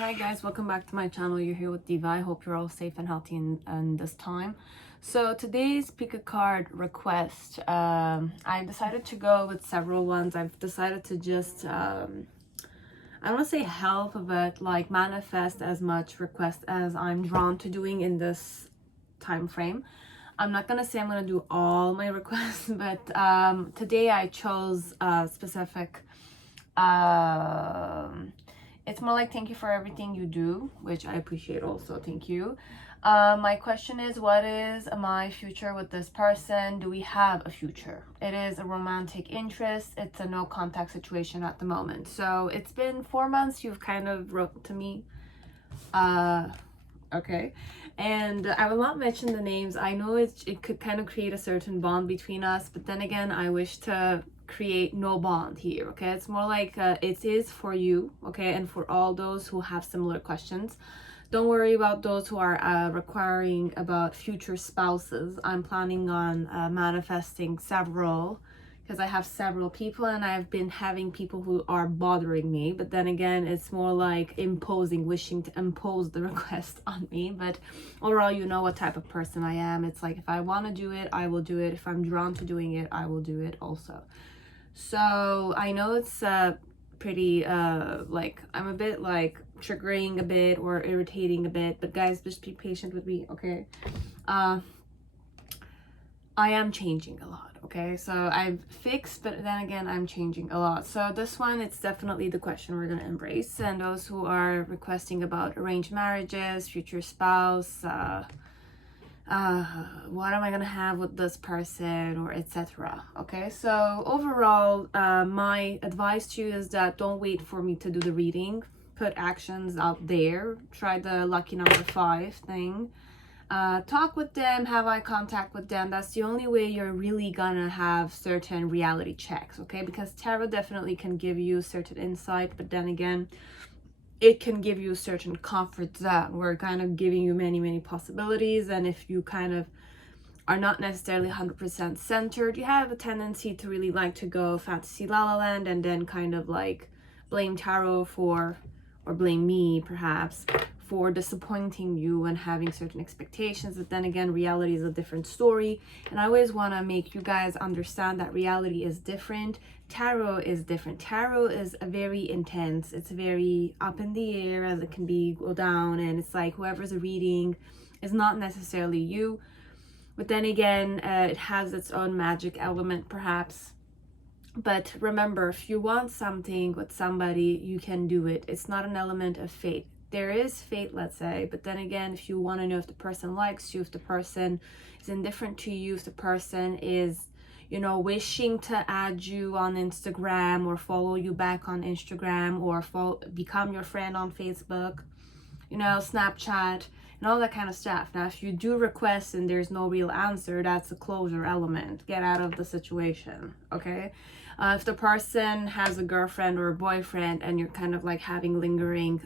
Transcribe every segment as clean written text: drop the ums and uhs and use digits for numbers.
Hi guys, welcome back to my channel. You're here with Diva. I hope you're all safe and healthy in this time. So today's pick a card request, I decided to go with several ones. I've decided to just I don't want to say help, but like manifest as much request as I'm drawn to doing in this time frame. I'm not gonna say I'm gonna do all my requests, but today I chose a specific it's more like thank you for everything you do, which I appreciate also. Thank you. My question is, what is my future with this person? Do we have a future? It is a romantic interest. It's a no contact situation at the moment. So it's been 4 months. You've kind of wrote to me. Okay, and I will not mention the names. I know it could kind of create a certain bond between us, but then again, I wish to create no bond here. Okay, it's more like it is for you, okay, and for all those who have similar questions. Don't worry about those who are requiring about future spouses. I'm planning on manifesting several, because I have several people and I've been having people who are bothering me. But then again, it's more like wishing to impose the request on me. But overall, you know what type of person I am. It's like if I want to do it, I will do it. If I'm drawn to doing it, I will do it also. So I know it's pretty like I'm a bit like triggering a bit or irritating a bit, but guys, just be patient with me, okay? I am changing a lot, okay? So I've fixed, but then again, I'm changing a lot. So this one, it's definitely the question we're gonna embrace. And those who are requesting about arranged marriages, future spouse, what am I gonna have with this person, or etc. Okay, so overall, my advice to you is that don't wait for me to do the reading. Put actions out there. Try the lucky number 5 thing. Talk with them, have eye contact with them. That's the only way you're really gonna have certain reality checks, okay? Because tarot definitely can give you certain insight, but then again, it can give you a certain comfort zone. We're kind of giving you many possibilities, and if you kind of are not necessarily 100% centered, you have a tendency to really like to go fantasy la la land and then kind of like blame tarot for, or blame me perhaps for disappointing you and having certain expectations. But then again, reality is a different story, and I always want to make you guys understand that reality is different. Tarot is different. Tarot is a very intense, it's very up in the air as it can be, go down, and it's like whoever's reading is not necessarily you. But then again, it has its own magic element perhaps. But remember, if you want something with somebody, you can do it. It's not an element of fate. There is fate, let's say, but then again, if you want to know if the person likes you, if the person is indifferent to you, if the person is, you know, wishing to add you on Instagram or follow you back on Instagram or become your friend on Facebook, you know, Snapchat, and all that kind of stuff. Now, if you do request and there's no real answer, that's a closure element. Get out of the situation, okay? If the person has a girlfriend or a boyfriend and you're kind of like having lingering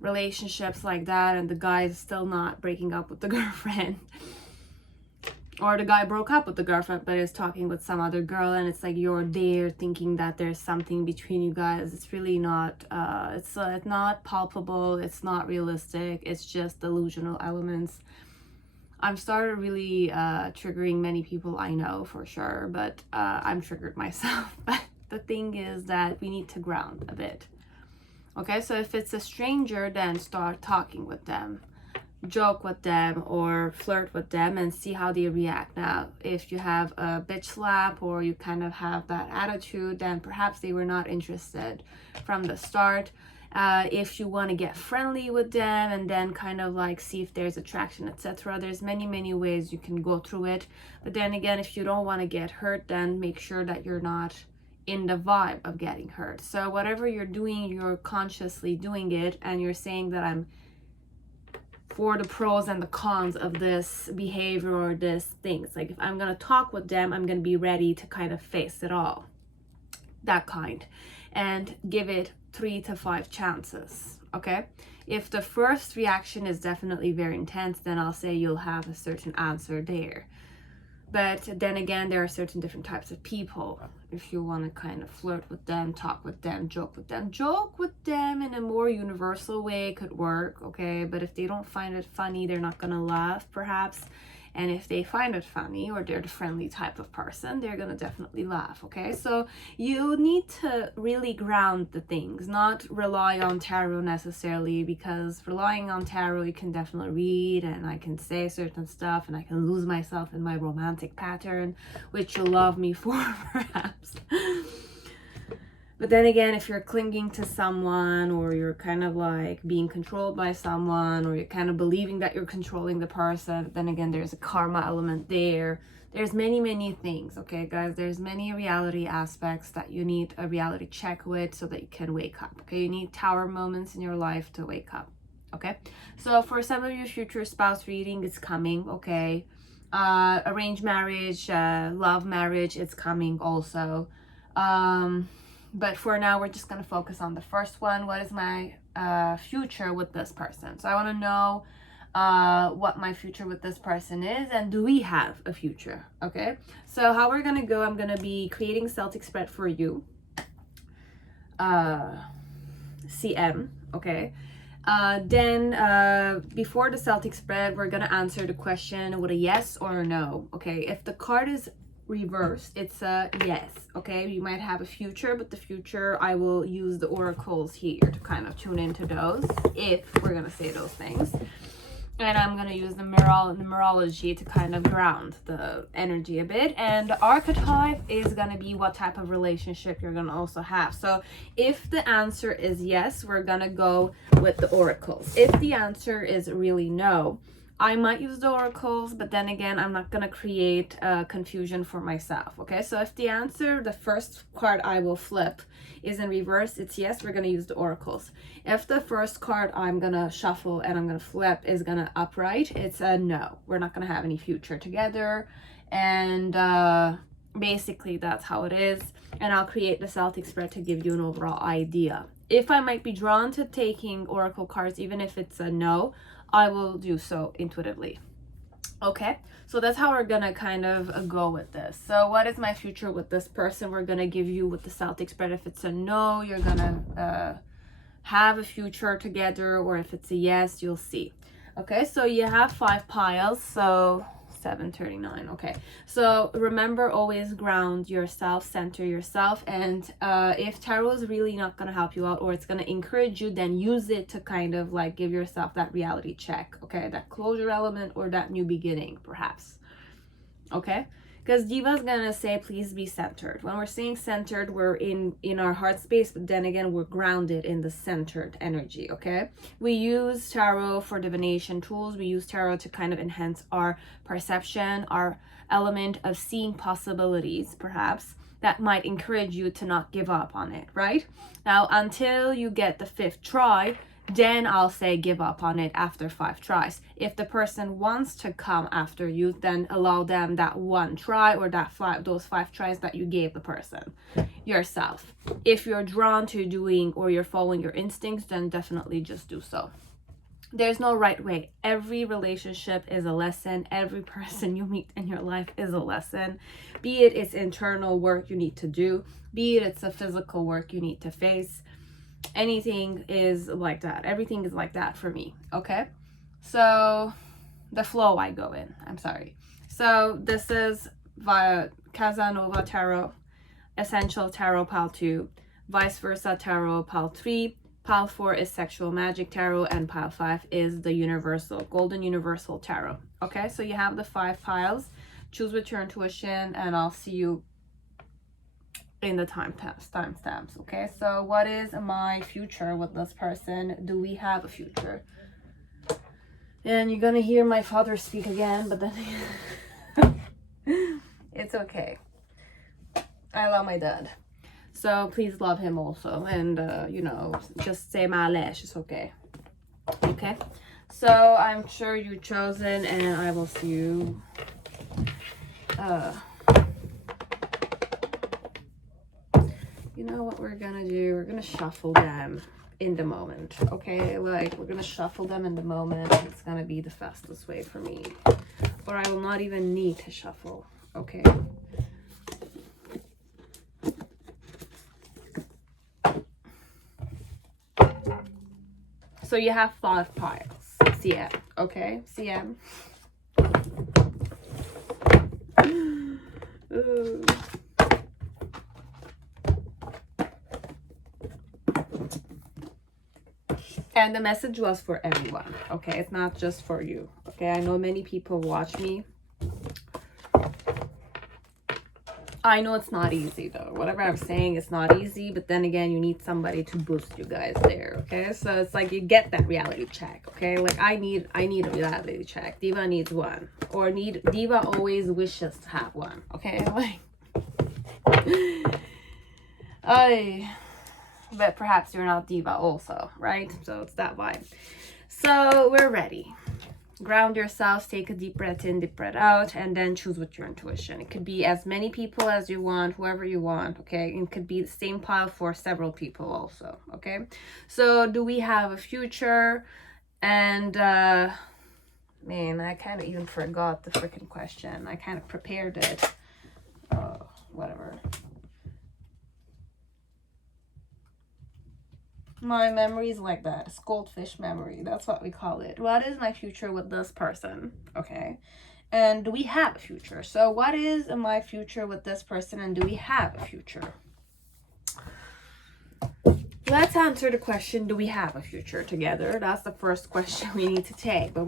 relationships like that, and the guy is still not breaking up with the girlfriend, or the guy broke up with the girlfriend but is talking with some other girl, and it's like you're there thinking that there's something between you guys, it's really not. It's not palpable, it's not realistic, it's just delusional elements. I've started really triggering many people, I know for sure, but I'm triggered myself. But the thing is that we need to ground a bit. Okay, so if it's a stranger, then start talking with them, joke with them, or flirt with them and see how they react. Now, if you have a bitch slap or you kind of have that attitude, then perhaps they were not interested from the start. If you want to get friendly with them and then kind of like see if there's attraction, etc., there's many ways you can go through it. But then again, if you don't want to get hurt, then make sure that you're not in the vibe of getting hurt. So whatever you're doing, you're consciously doing it, and you're saying that I'm for the pros and the cons of this behavior or this thing. It's like if I'm gonna talk with them, I'm gonna be ready to kind of face it all, that kind, and give it 3 to 5 chances. Okay, if the first reaction is definitely very intense, then I'll say you'll have a certain answer there. But then again, there are certain different types of people. If you want to kind of flirt with them, talk with them, joke with them in a more universal way could work, okay? But if they don't find it funny, they're not gonna laugh, perhaps. And if they find it funny, or they're the friendly type of person, they're gonna definitely laugh, okay? So you need to really ground the things, not rely on tarot necessarily, because relying on tarot, you can definitely read and I can say certain stuff and I can lose myself in my romantic pattern, which you'll love me for, perhaps. But then again, if you're clinging to someone, or you're kind of like being controlled by someone, or you're kind of believing that you're controlling the person, then again, there's a karma element there. There's many things, okay, guys? There's many reality aspects that you need a reality check with so that you can wake up, okay? You need tower moments in your life to wake up, okay? So for some of you, future spouse reading is coming, okay? Arranged marriage, love marriage, it's coming also. But for now, we're just going to focus on the first one. What is my future with this person? So I want to know what my future with this person is, and do we have a future? Okay, so how we're going to go, I'm going to be creating Celtic spread for you. CM, okay. Then before the Celtic spread, we're going to answer the question with a yes or a no. Okay, if the card is reversed, it's a yes, okay? You might have a future, but the future, I will use the oracles here to kind of tune into those, if we're gonna say those things. And I'm gonna use the numerology to kind of ground the energy a bit. And the archetype is gonna be what type of relationship you're gonna also have. So if the answer is yes, we're gonna go with the oracles. If the answer is really no, I might use the oracles, but then again, I'm not going to create confusion for myself, okay? So if the answer, the first card I will flip is in reverse, it's yes, we're going to use the oracles. If the first card I'm going to shuffle and I'm going to flip is going to upright, it's a no. We're not going to have any future together. And basically, that's how it is. And I'll create the Celtic spread to give you an overall idea. If I might be drawn to taking oracle cards, even if it's a no, I will do so intuitively. Okay, so that's how we're gonna kind of go with this. So what is my future with this person? We're gonna give you with the Celtic spread. If it's a no, you're gonna have a future together, or if it's a yes, you'll see. Okay, so you have 5 piles, so 739. Okay, so remember, always ground yourself, center yourself, and if tarot is really not going to help you out, or it's going to encourage you, then use it to kind of like give yourself that reality check, okay, that closure element, or that new beginning, perhaps. Okay, because Diva's gonna say, please be centered. When we're saying centered, we're in our heart space, but then again, we're grounded in the centered energy, okay? We use tarot for divination tools. We use tarot to kind of enhance our perception, our element of seeing possibilities, perhaps, that might encourage you to not give up on it, right? Now, until you get the 5th try, then I'll say give up on it after 5 tries. If the person wants to come after you, then allow them that 1 try, or those 5 tries that you gave the person yourself. If you're drawn to doing, or you're following your instincts, then definitely just do so. There's no right way. Every relationship is a lesson. Every person you meet in your life is a lesson. Be it it's internal work you need to do, be it it's a physical work you need to face. Anything is like that. Everything is like that for me, okay? So the flow I go in, I'm sorry. So this is via Casanova Tarot, Essential Tarot Pile 2, Vice Versa Tarot Pile 3, Pile 4 is Sexual Magic Tarot, and Pile 5 is the Universal, Golden Universal Tarot. Okay, so you have the 5 piles. Choose with your intuition, and I'll see you in the timestamps. Okay, so what is my future with this person? Do we have a future? And you're gonna hear my father speak again, but then it's okay. I love my dad, so please love him also, and you know, just say my lash, it's okay. Okay, so I'm sure you're chosen, and I will see you you know what we're gonna do? We're gonna shuffle them in the moment, okay? Like, we're gonna shuffle them in the moment. It's gonna be the fastest way for me, or I will not even need to shuffle. okay? So you have 5 piles, CM, okay? CM. Ooh. And the message was for everyone, okay? It's not just for you, okay? I know many people watch me. I know it's not easy though. Whatever I'm saying, it's not easy, but then again, you need somebody to boost you guys there, okay? So it's like you get that reality check, okay? Like I need a reality check. Diva needs one. Or Diva always wishes to have one, okay? Like but perhaps you're not Diva also, right? So it's that vibe. So we're ready. Ground yourselves, take a deep breath in, deep breath out, and then choose with your intuition. It could be as many people as you want, whoever you want, okay? It could be the same pile for several people also, okay? So do we have a future? And man, I kind of even forgot the freaking question. I kind of prepared it. Oh, whatever. My memory is like that. It's goldfish memory. That's what we call it. What is my future with this person? Okay. And do we have a future? So what is my future with this person, and do we have a future? Let's answer the question, do we have a future together? That's the first question we need to take. But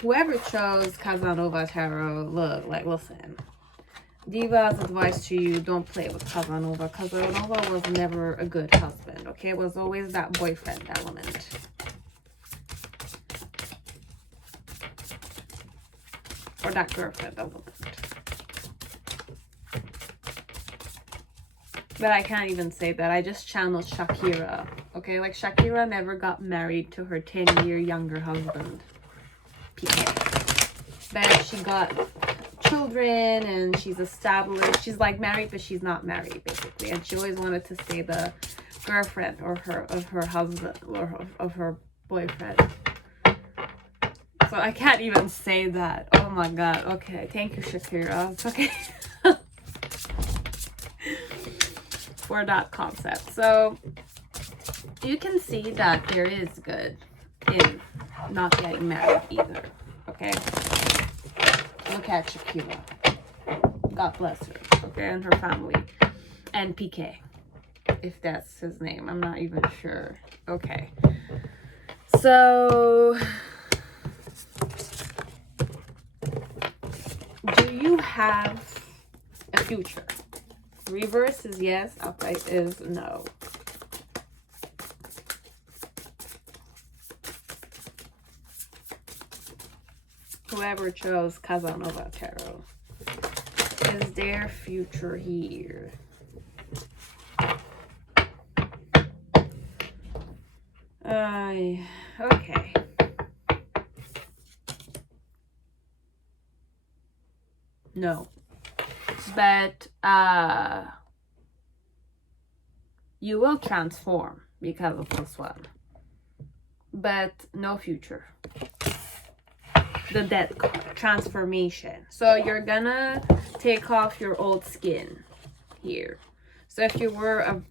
whoever chose Casanova Tarot, look, like, listen. Diva's advice to you, don't play with Casanova. Casanova was never a good husband, okay? It was always that boyfriend element. Or that girlfriend element. But I can't even say that. I just channeled Shakira, okay? Like, Shakira never got married to her 10-year younger husband, PK. But she got children and she's established. She's like married, but she's not married basically, and she always wanted to stay the girlfriend of her husband or of her boyfriend. So I can't even say that. Oh my god. Okay, thank you, Shakira. It's okay. For that concept. So you can see that there is good in not getting married either, okay? Look at Shakira. God bless her, okay, and her family. And PK, if that's his name. I'm not even sure. Okay. So, do you have a future? Reverse is yes, upright is no. Whoever chose Casanova Tarot, is there future here? Okay. No. But you will transform because of this one. But no future. The Death card, transformation. So you're gonna take off your old skin here. So if you were a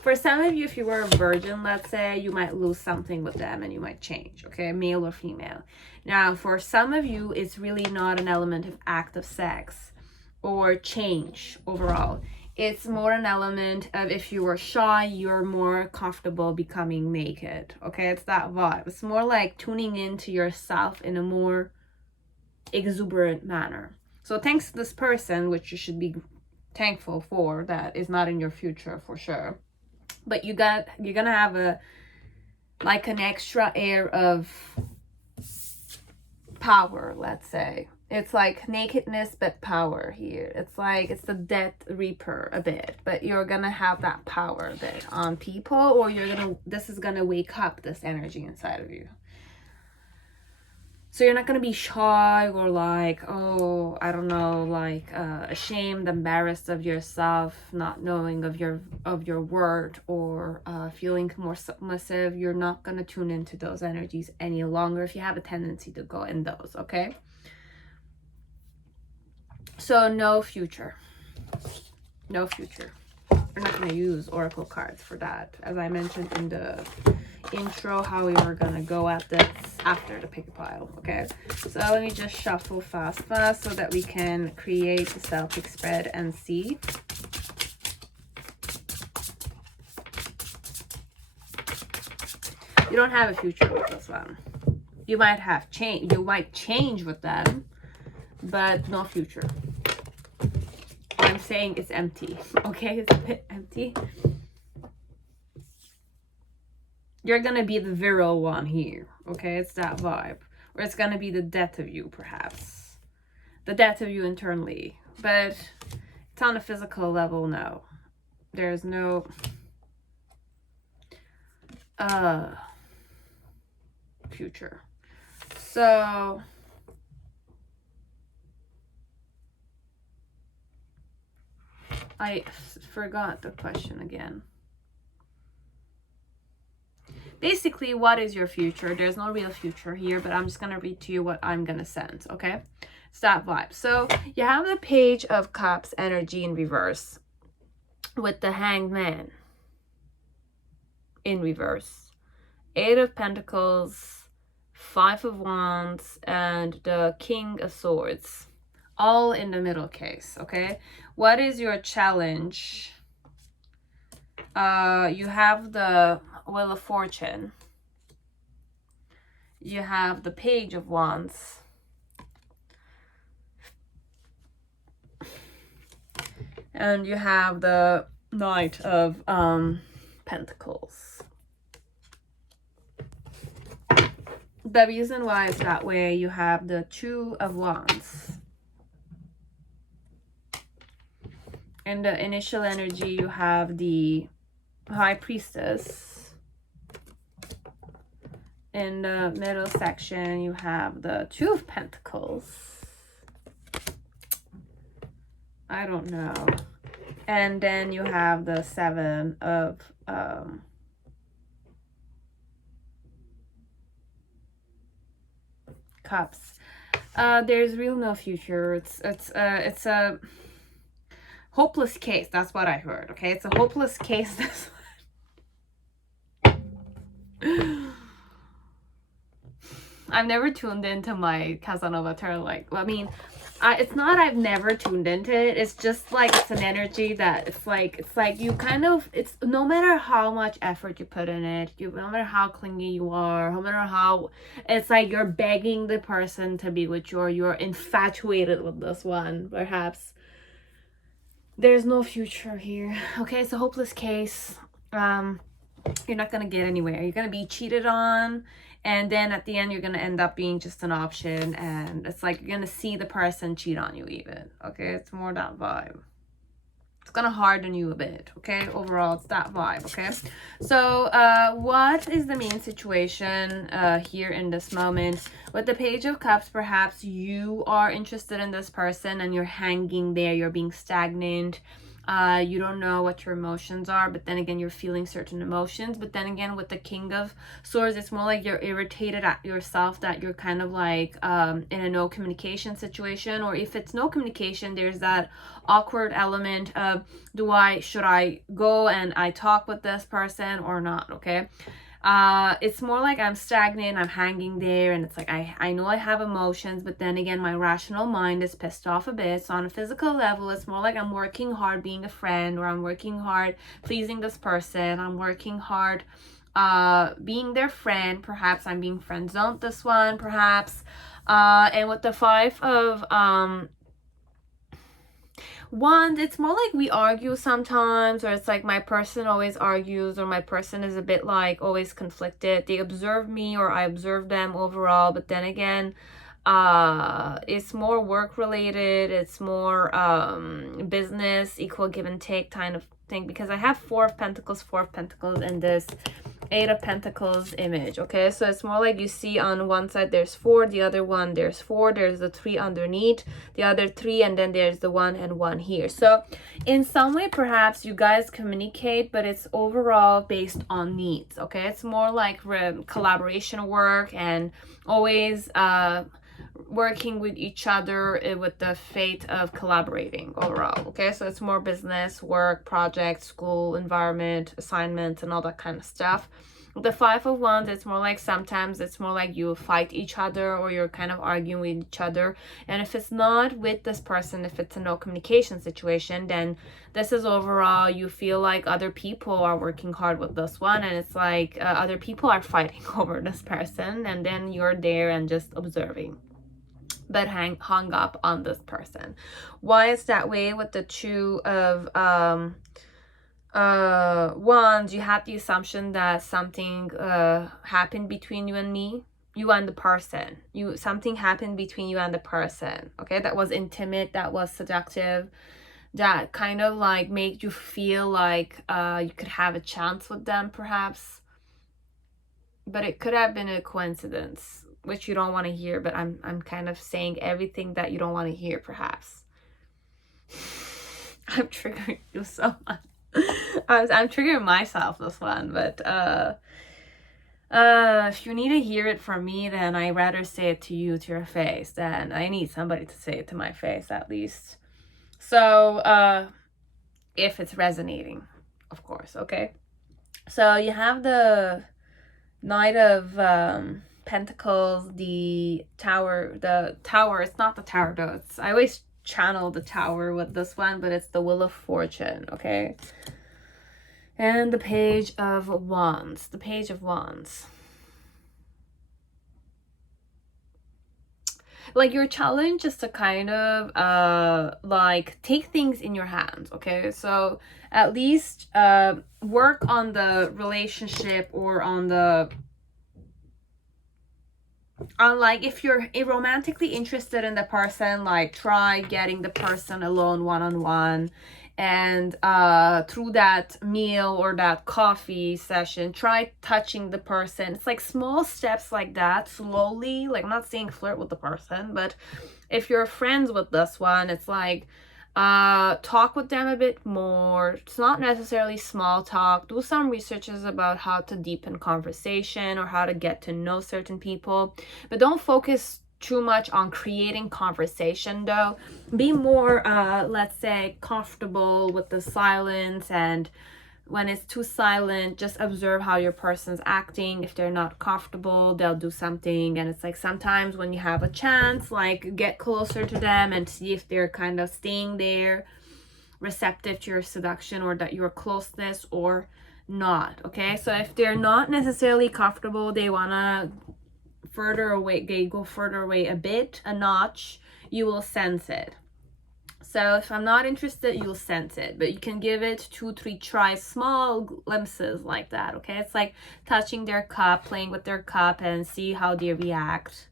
for some of you, if you were a virgin, let's say, you might lose something with them and you might change, okay, male or female. Now for some of you, it's really not an element of active sex or change overall. It's more an element of, if you were shy, you're more comfortable becoming naked, okay? It's that vibe. It's more like tuning into yourself in a more exuberant manner. So thanks to this person, which you should be thankful for, that is not in your future for sure. But you're gonna have an extra air of power, let's say. It's like nakedness but power here. It's like it's the Death Reaper a bit, but you're gonna have that power a bit on people, or this is gonna wake up this energy inside of you. So you're not gonna be shy or like, oh, I don't know, like ashamed, embarrassed of yourself, not knowing of your worth, or feeling more submissive. You're not gonna tune into those energies any longer if you have a tendency to go in those, okay? So no future. No future. We're not going to use oracle cards for that. As I mentioned in the intro, how we were going to go at this after the pick pile. Okay, so let me just shuffle fast so that we can create the Celtic spread and see. You don't have a future with this one. You might have change. You might change with them, but no future. I'm saying it's empty. Okay, it's a bit empty. You're gonna be the virile one here. Okay, it's that vibe. Or it's gonna be the death of you, perhaps. The death of you internally. But it's on a physical level, no. There's no future. So I forgot the question again. Basically, what is your future? There's no real future here, but I'm just going to read to you what I'm going to sense, okay? It's that vibe. So you have the Page of Cups energy in reverse with the Hanged Man in reverse. 8 of Pentacles, 5 of Wands, and the King of Swords. All in the middle case, okay? What is your challenge? You have the Wheel of Fortune. You have the Page of Wands. And you have the Knight of Pentacles. The reason why it's that way, you have the Two of Wands. In the initial energy, you have the High Priestess. In the middle section, you have the Two of Pentacles. I don't know. And then you have the Seven of Cups. There's real no future. It's a hopeless case. That's what I heard. Okay, it's a hopeless case. I've never tuned into my Casanova tarot. Like, I mean, it's not I've never tuned into it. It's just like it's an energy that it's like you kind of, it's no matter how much effort you put in it, no matter how clingy you are, no matter how, it's like you're begging the person to be with you, or you're infatuated with this one, perhaps. There's no future here. Okay, it's a hopeless case. You're not gonna get anywhere. You're gonna be cheated on, and then at the end you're gonna end up being just an option, and it's like you're gonna see the person cheat on you even. Okay, it's more that vibe. It's gonna harden you a bit. Okay, overall it's that vibe. Okay, so what is the main situation here in this moment with the Page of Cups? Perhaps you are interested in this person and you're hanging there, you're being stagnant. You don't know what your emotions are, but then again you're feeling certain emotions. But then again with the King of Swords, it's more like you're irritated at yourself, that you're kind of like in a no communication situation. Or if it's no communication, there's that awkward element of should I go and I talk with this person or not? Okay, it's more like I'm stagnant, I'm hanging there, and it's like I know I have emotions, but then again my rational mind is pissed off a bit. So on a physical level, it's more like I'm working hard being a friend, or I'm working hard pleasing this person, I'm working hard being their friend. Perhaps I'm being friend zoned, this one, perhaps. And with the Five of Wands, it's more like we argue sometimes, or it's like my person always argues, or my person is a bit like always conflicted. They observe me or I observe them overall, but then again it's more work related, it's more business, equal give and take kind of thing, because I have Four of Pentacles in this Eight of Pentacles image. Okay, so it's more like you see on one side there's 4, the other one there's 4, there's the 3 underneath, the other 3, and then there's the 1 and 1 here. So in some way perhaps you guys communicate, but it's overall based on needs. Okay, it's more like collaboration work, and always working with each other with the fate of collaborating overall. Okay, so it's more business, work, project, school, environment, assignments, and all that kind of stuff. The Five of Wands, it's more like sometimes it's more like you fight each other or you're kind of arguing with each other. And if it's not with this person, if it's a no communication situation, then this is overall you feel like other people are working hard with this one, and it's like other people are fighting over this person, and then you're there and just observing, but hung up on this person. Why is that way? With the Two of Wands, you have the assumption that something happened between you and me, you and the person. Something happened between you and the person, okay, that was intimate, that was seductive, that kind of like made you feel like you could have a chance with them perhaps, but it could have been a coincidence, which you don't want to hear, but I'm kind of saying everything that you don't want to hear perhaps. I'm triggering you so much. I'm triggering myself this one, but if you need to hear it from me, then I'd rather say it to you, to your face, than I need somebody to say it to my face at least. So if it's resonating, of course. Okay, so you have the Knight of Pentacles, the Tower. It's not the Tower though. I always channel the Tower with this one, but it's the Wheel of Fortune. Okay, and the Page of Wands. The Page of Wands. Like your challenge is to kind of like take things in your hands. Okay, so at least work on the relationship, or on like if you're romantically interested in the person, like try getting the person alone one-on-one, and through that meal or that coffee session, try touching the person. It's like small steps like that, slowly. Like, I'm not saying flirt with the person, but if you're friends with this one, it's like talk with them a bit more. It's not necessarily small talk. Do some researches about how to deepen conversation or how to get to know certain people, but don't focus too much on creating conversation though. Be more let's say comfortable with the silence, and when it's too silent, just observe how your person's acting. If they're not comfortable, they'll do something, and it's like sometimes when you have a chance, like get closer to them and see if they're kind of staying there, receptive to your seduction or that your closeness, or not. Okay, so if they're not necessarily comfortable, they wanna further away, they go further away a bit, a notch, you will sense it. So if I'm not interested, you'll sense it, but you can give it 2-3 tries, small glimpses like that. Okay, it's like touching their cup, playing with their cup, and see how they react.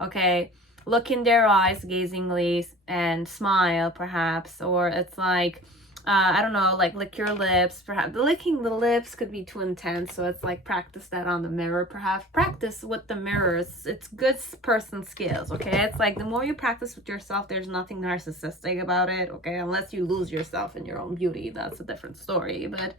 Okay, look in their eyes gazingly and smile perhaps, or it's like I don't know, like lick your lips. Perhaps the licking the lips could be too intense, so it's like practice that on the mirror. Perhaps practice with the mirrors. It's good person skills. Okay, it's like the more you practice with yourself, there's nothing narcissistic about it. Okay, unless you lose yourself in your own beauty, that's a different story. But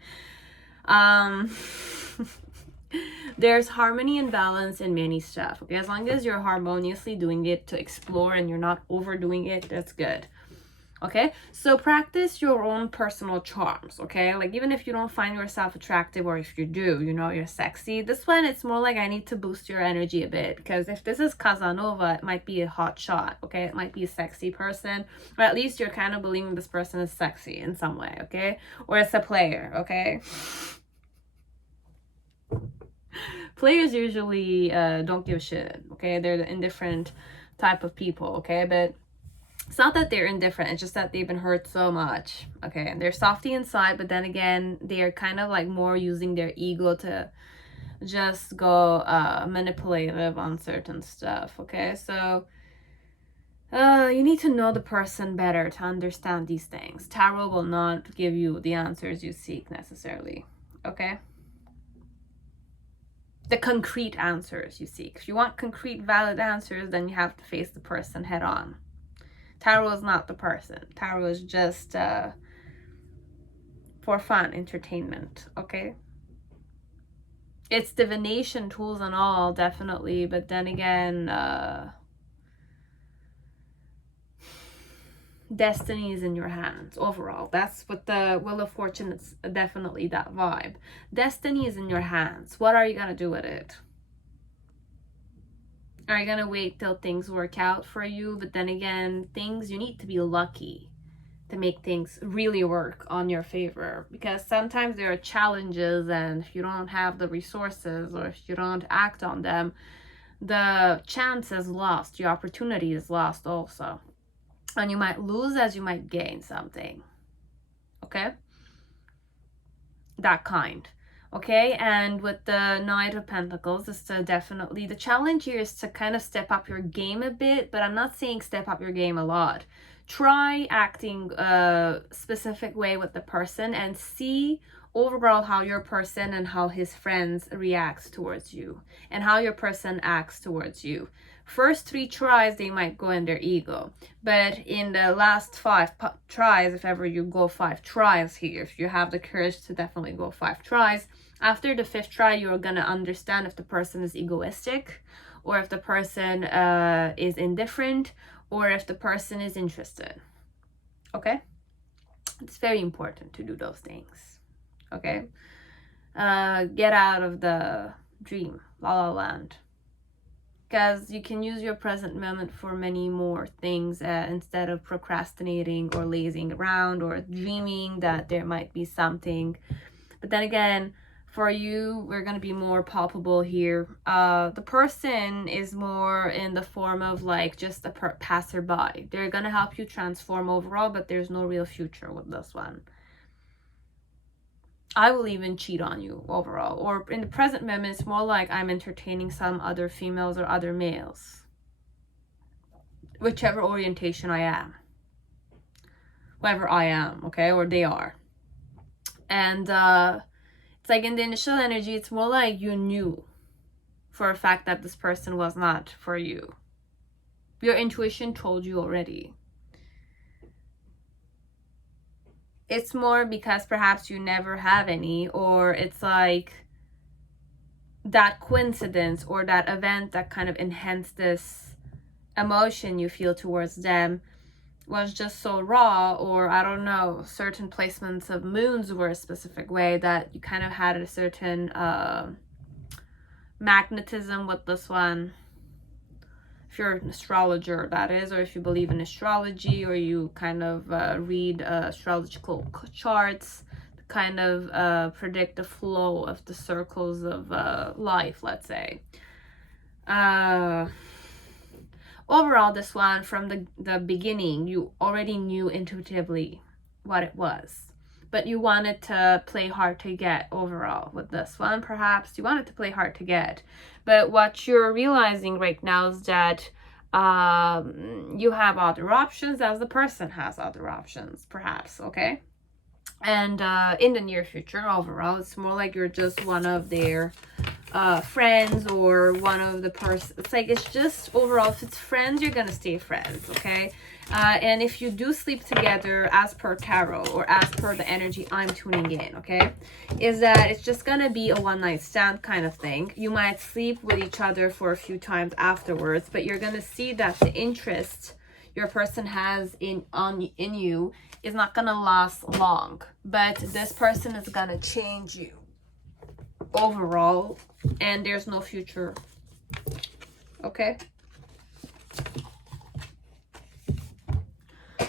there's harmony and balance in many stuff. Okay, as long as you're harmoniously doing it to explore and you're not overdoing it, that's good. Okay, so practice your own personal charms. Okay, like even if you don't find yourself attractive, or if you do, you know, you're sexy, this one, it's more like I need to boost your energy a bit, because if this is Casanova, it might be a hot shot. Okay, it might be a sexy person, or at least you're kind of believing this person is sexy in some way. Okay, or it's a player. Okay, players usually don't give a shit. Okay, they're the indifferent type of people. Okay, but it's not that they're indifferent, it's just that they've been hurt so much. Okay, and they're softy inside, but then again, they're kind of like more using their ego to just go manipulative on certain stuff. Okay, so you need to know the person better to understand these things. Tarot will not give you the answers you seek necessarily. Okay, the concrete answers you seek. If you want concrete, valid answers, then you have to face the person head on. Tarot is not the person. Tarot is just for fun, entertainment. Okay, it's divination tools and all, definitely, but then again Destiny is in your hands overall. That's what the Wheel of Fortune is, definitely that vibe. Destiny is in your hands. What are you going to do with it? Are you going to wait till things work out for you? But then again, you need to be lucky to make things really work on your favor, because sometimes there are challenges, and if you don't have the resources or if you don't act on them, the chance is lost, the opportunity is lost also, and you might lose as you might gain something. Okay, that kind. Okay, and with the Knight of Pentacles, is to definitely, the challenge here is to kind of step up your game a bit, but I'm not saying step up your game a lot. Try acting a specific way with the person and see overall how your person and how his friends react towards you, and how your person acts towards you. First 3 tries, they might go in their ego, but in the last 5 tries, if ever you go 5 tries here, if you have the courage to definitely go 5 tries, after the 5th try, you're gonna understand if the person is egoistic, or if the person is indifferent, or if the person is interested. Okay, it's very important to do those things. Okay, get out of the dream, la la land, because you can use your present moment for many more things instead of procrastinating or lazing around or dreaming that there might be something. But then again, for you, we're going to be more palpable here. The person is more in the form of like just a passerby. They're going to help you transform overall, but there's no real future with this one. I will even cheat on you overall. Or in the present moment, it's more like I'm entertaining some other females or other males. Whichever orientation I am. Whoever I am, okay? Or they are. And it's like in the initial energy, it's more like you knew for a fact that this person was not for you. Your intuition told you already. It's more because perhaps you never have any, or it's like that coincidence or that event that kind of enhanced this emotion you feel towards them was just so raw, or I don't know, certain placements of moons were a specific way that you kind of had a certain magnetism with this one. If you're an astrologer, that is, or if you believe in astrology, or you kind of read astrological charts to kind of predict the flow of the circles of life, let's say. Overall, this one, from the beginning, you already knew intuitively what it was. But you wanted to play hard to get overall with this one. Perhaps you wanted to play hard to get. But what you're realizing right now is that you have other options, as the person has other options, perhaps, okay? And in the near future, overall, it's more like you're just one of their friends, or one of the person. It's like, it's just overall, if it's friends, you're gonna stay friends, okay? And if you do sleep together, as per tarot or as per the energy I'm tuning in, okay, is that it's just gonna be a one-night stand kind of thing. You might sleep with each other for a few times afterwards, but you're gonna see that the interest your person has in you is not gonna last long. But this person is gonna change you overall, and there's no future. Okay,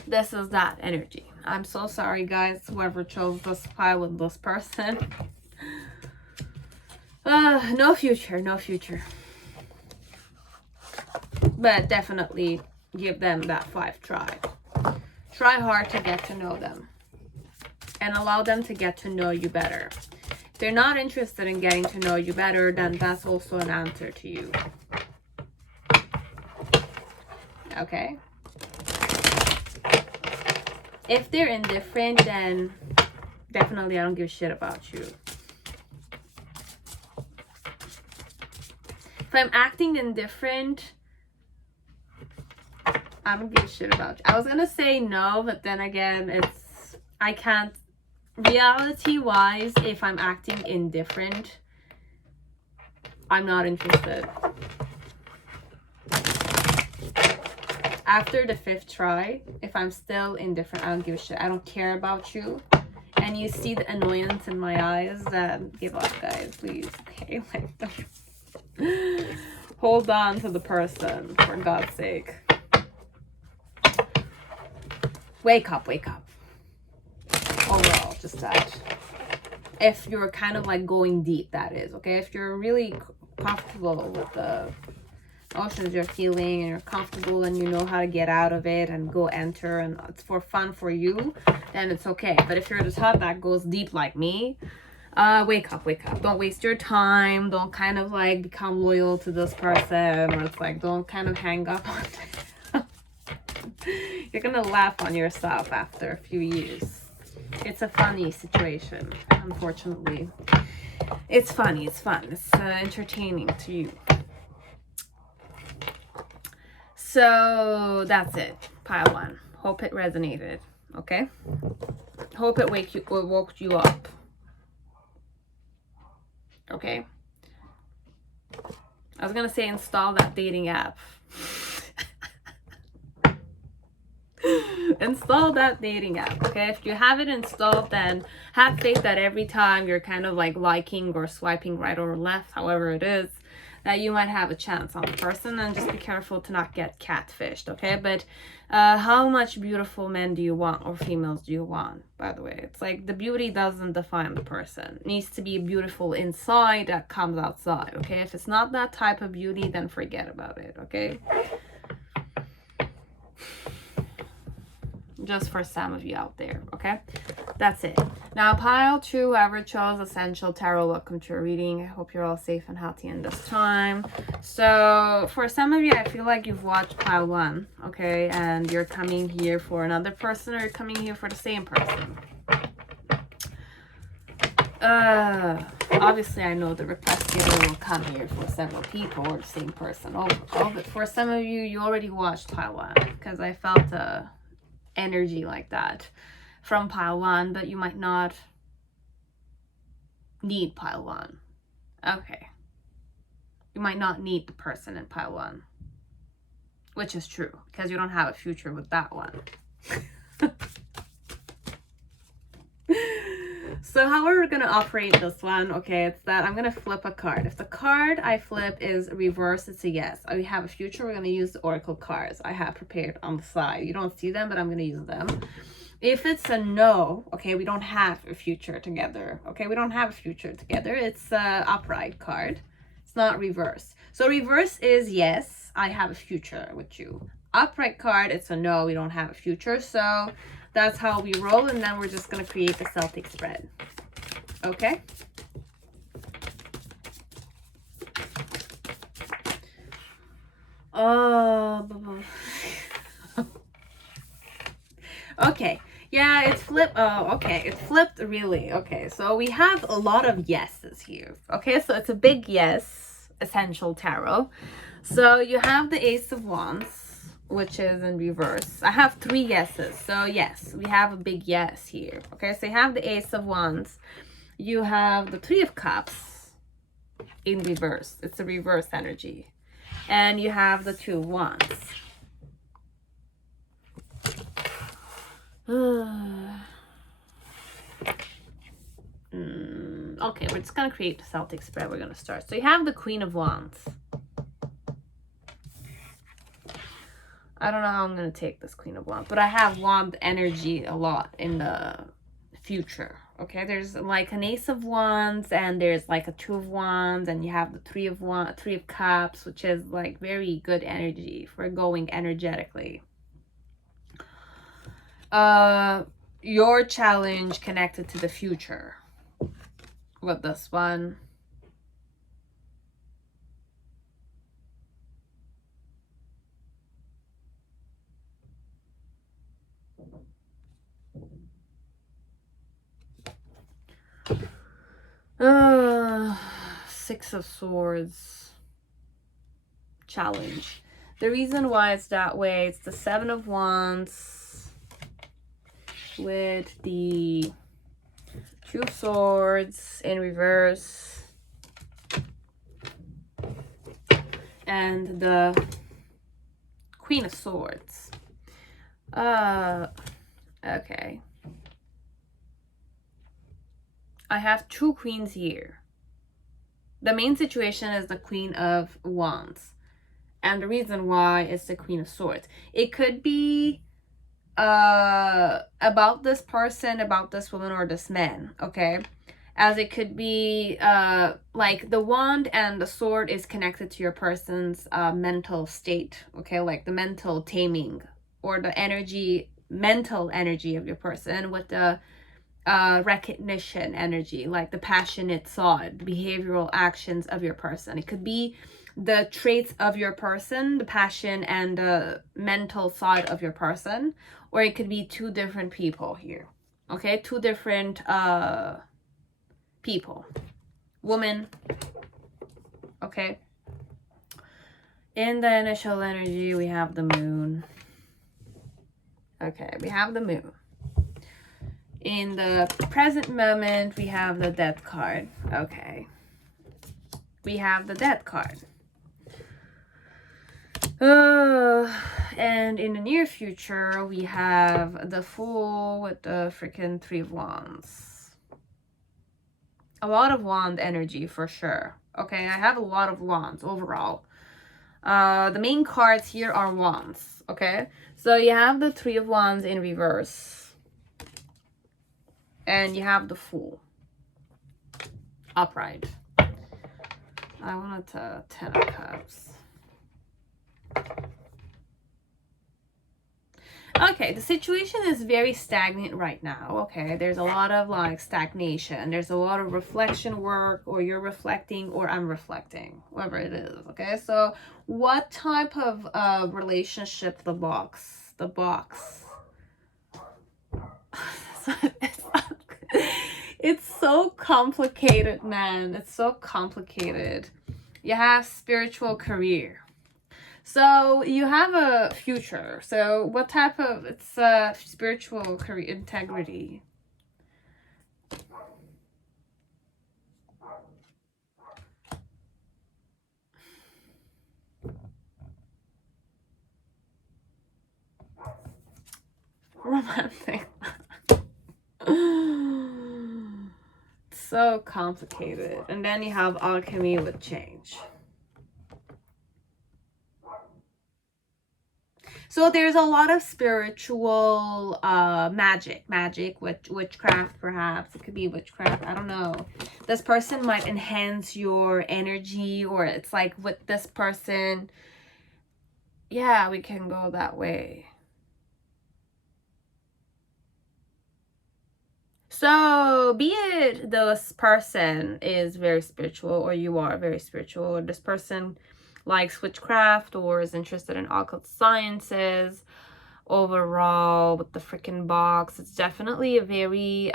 this is that energy. I'm so sorry, guys, whoever chose this pile with this person. No future, no future. But definitely give them that 5 try. Try hard to get to know them, and allow them to get to know you better. If they're not interested in getting to know you better, then that's also an answer to you. Okay? If they're indifferent, then definitely I don't give a shit about you. If I'm acting indifferent, I don't give a shit about you. I was gonna say no, but then again, I can't. Reality wise, if I'm acting indifferent, I'm not interested. After the 5th try, if I'm still indifferent, I don't give a shit. I don't care about you. And you see the annoyance in my eyes, then give up, guys, please. Okay, like, hold on to the person, for God's sake. Wake up, wake up. Overall, just that. If you're kind of like going deep, that is, okay? If you're really comfortable with the emotions you're feeling and you're comfortable and you know how to get out of it and go enter and it's for fun for you, then it's okay. But if you're the type that goes deep like me, wake up, wake up. Don't waste your time. Don't kind of like become loyal to this person, or it's like don't kind of hang up on them. You're gonna laugh on yourself after a few years. It's a funny situation, unfortunately. It's funny, it's fun, it's entertaining to you. So that's it, pile 1. Hope it resonated, okay? Hope it woke you up, okay? I was gonna say install that dating app. Install that dating app, okay? If you have it installed, then have faith that every time you're kind of like liking or swiping right or left, however it is, that you might have a chance on the person, and just be careful to not get catfished, okay? But how much beautiful men do you want, or females do you want, by the way? It's like the beauty doesn't define the person. It needs to be beautiful inside that comes outside, okay? If it's not that type of beauty, then forget about it, okay? Just for some of you out there, okay? That's it. Now, pile 2, whoever chose Essential Tarot, welcome to your reading. I hope you're all safe and healthy in this time. So, for some of you, I feel like you've watched pile 1, okay? And you're coming here for another person, or you're coming here for the same person. Obviously, I know the request giver will come here for several people, or the same person overall. But for some of you, you already watched pile 1, because I felt energy like that from pile 1, but you might not need pile 1. Okay, you might not need the person in pile 1, which is true, because you don't have a future with that one. So how are we going to operate this one? Okay, it's that I'm going to flip a card. If the card I flip is reverse, it's a yes. We have a future. We're going to use the oracle cards I have prepared on the side. You don't see them, but I'm going to use them. If it's a no, okay, we don't have a future together. Okay, we don't have a future together. It's a upright card. It's not reverse. So reverse is yes, I have a future with you. Upright card, it's a no, we don't have a future. So that's how we roll, and then we're just going to create the Celtic spread. Okay? Okay. Yeah, it's flipped. Oh, okay. It's flipped, really. Okay, so we have a lot of yeses here. Okay, so it's a big yes, Essential Tarot. So you have the Ace of Wands, which is in reverse. I have 3 yeses. So yes, we have a big yes here. Okay, so you have the Ace of Wands. You have the 3 of Cups in reverse. It's a reverse energy. And you have the 2 of Wands. Okay, we're just going to create the Celtic spread. We're going to start. So you have the Queen of Wands. I don't know how I'm going to take this Queen of Wands, but I have wand energy a lot in the future. Okay, there's like an Ace of Wands, and there's like a 2 of Wands, and you have the 3 of Cups, which is like very good energy for going energetically. Your challenge connected to the future with this one. Six of Swords challenge. The reason why it's that way, it's the 7 of Wands with the 2 of Swords in reverse and the Queen of Swords. Okay. I have two queens here. The main situation is the Queen of Wands. And the reason why is the Queen of Swords. It could be about this person, about this woman, or this man, okay? As it could be like the wand and the sword is connected to your person's mental state, okay? Like the mental taming or the energy, mental energy of your person, with the recognition energy, like the passionate thought, the behavioral actions of your person. It could be the traits of your person, the passion and the mental side of your person, or it could be two different people here, okay? Two different people, woman, okay? In the initial energy, we have the moon. Okay, we have the moon. In the present moment, we have the Death card. Okay. We have the Death card. And in the near future, we have the Fool with the freaking Three of Wands. A lot of wand energy for sure. Okay, I have a lot of wands overall. The main cards here are wands. Okay, so you have the Three of Wands in reverse. And you have the Fool upright. I wanted to 10 of Cups. Okay, the situation is very stagnant right now. Okay, there's a lot of like stagnation. There's a lot of reflection work, or you're reflecting, or I'm reflecting, whatever it is. Okay, so what type of relationship? The box. It's so complicated, man. It's so complicated. You have spiritual career. So you have a future. So what type of, it's spiritual career, integrity. Romantic. So complicated. And then you have alchemy with change. So there's a lot of spiritual magic, witchcraft perhaps. It could be witchcraft, I don't know. This person might enhance your energy, or it's like with this person, yeah, we can go that way. So be it this person is very spiritual, or you are very spiritual, or this person likes witchcraft or is interested in occult sciences. Overall, with the freaking box, it's definitely a very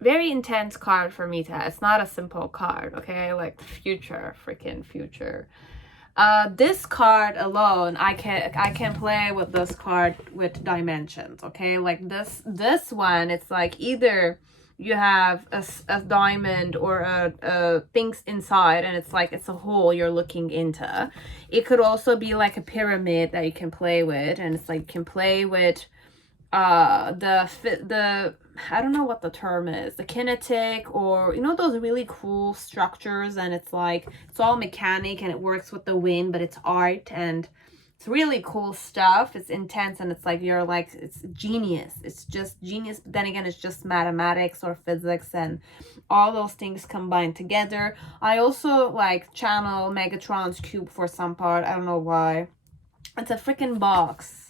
very intense card for me to have. It's not a simple card, okay? Like the future, freaking future. This card alone, I can play with this card with dimensions, okay? Like this one, it's like either you have a diamond or a things inside, and it's like it's a hole you're looking into. It could also be like a pyramid that you can play with, and it's like you can play with the I don't know what the term is, the kinetic, or you know those really cool structures, and it's like it's all mechanic and it works with the wind, but it's art and it's really cool stuff. It's intense, and it's like you're like, it's genius. It's just genius, but then again, it's just mathematics or physics and all those things combined together. I also like channel Megatron's cube for some part. I don't know why. It's a freaking box.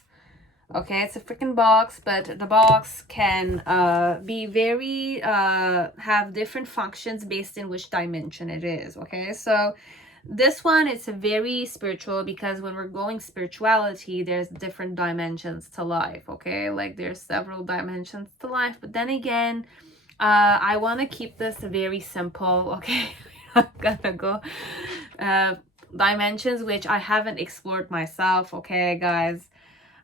Okay, it's a freaking box, but the box can be very have different functions based in which dimension it is. Okay, so this one, it's a very spiritual, because when we're going spirituality, there's different dimensions to life. Okay, like there's several dimensions to life, but then again, I want to keep this very simple. Okay, I'm gonna go dimensions which I haven't explored myself. Okay, guys.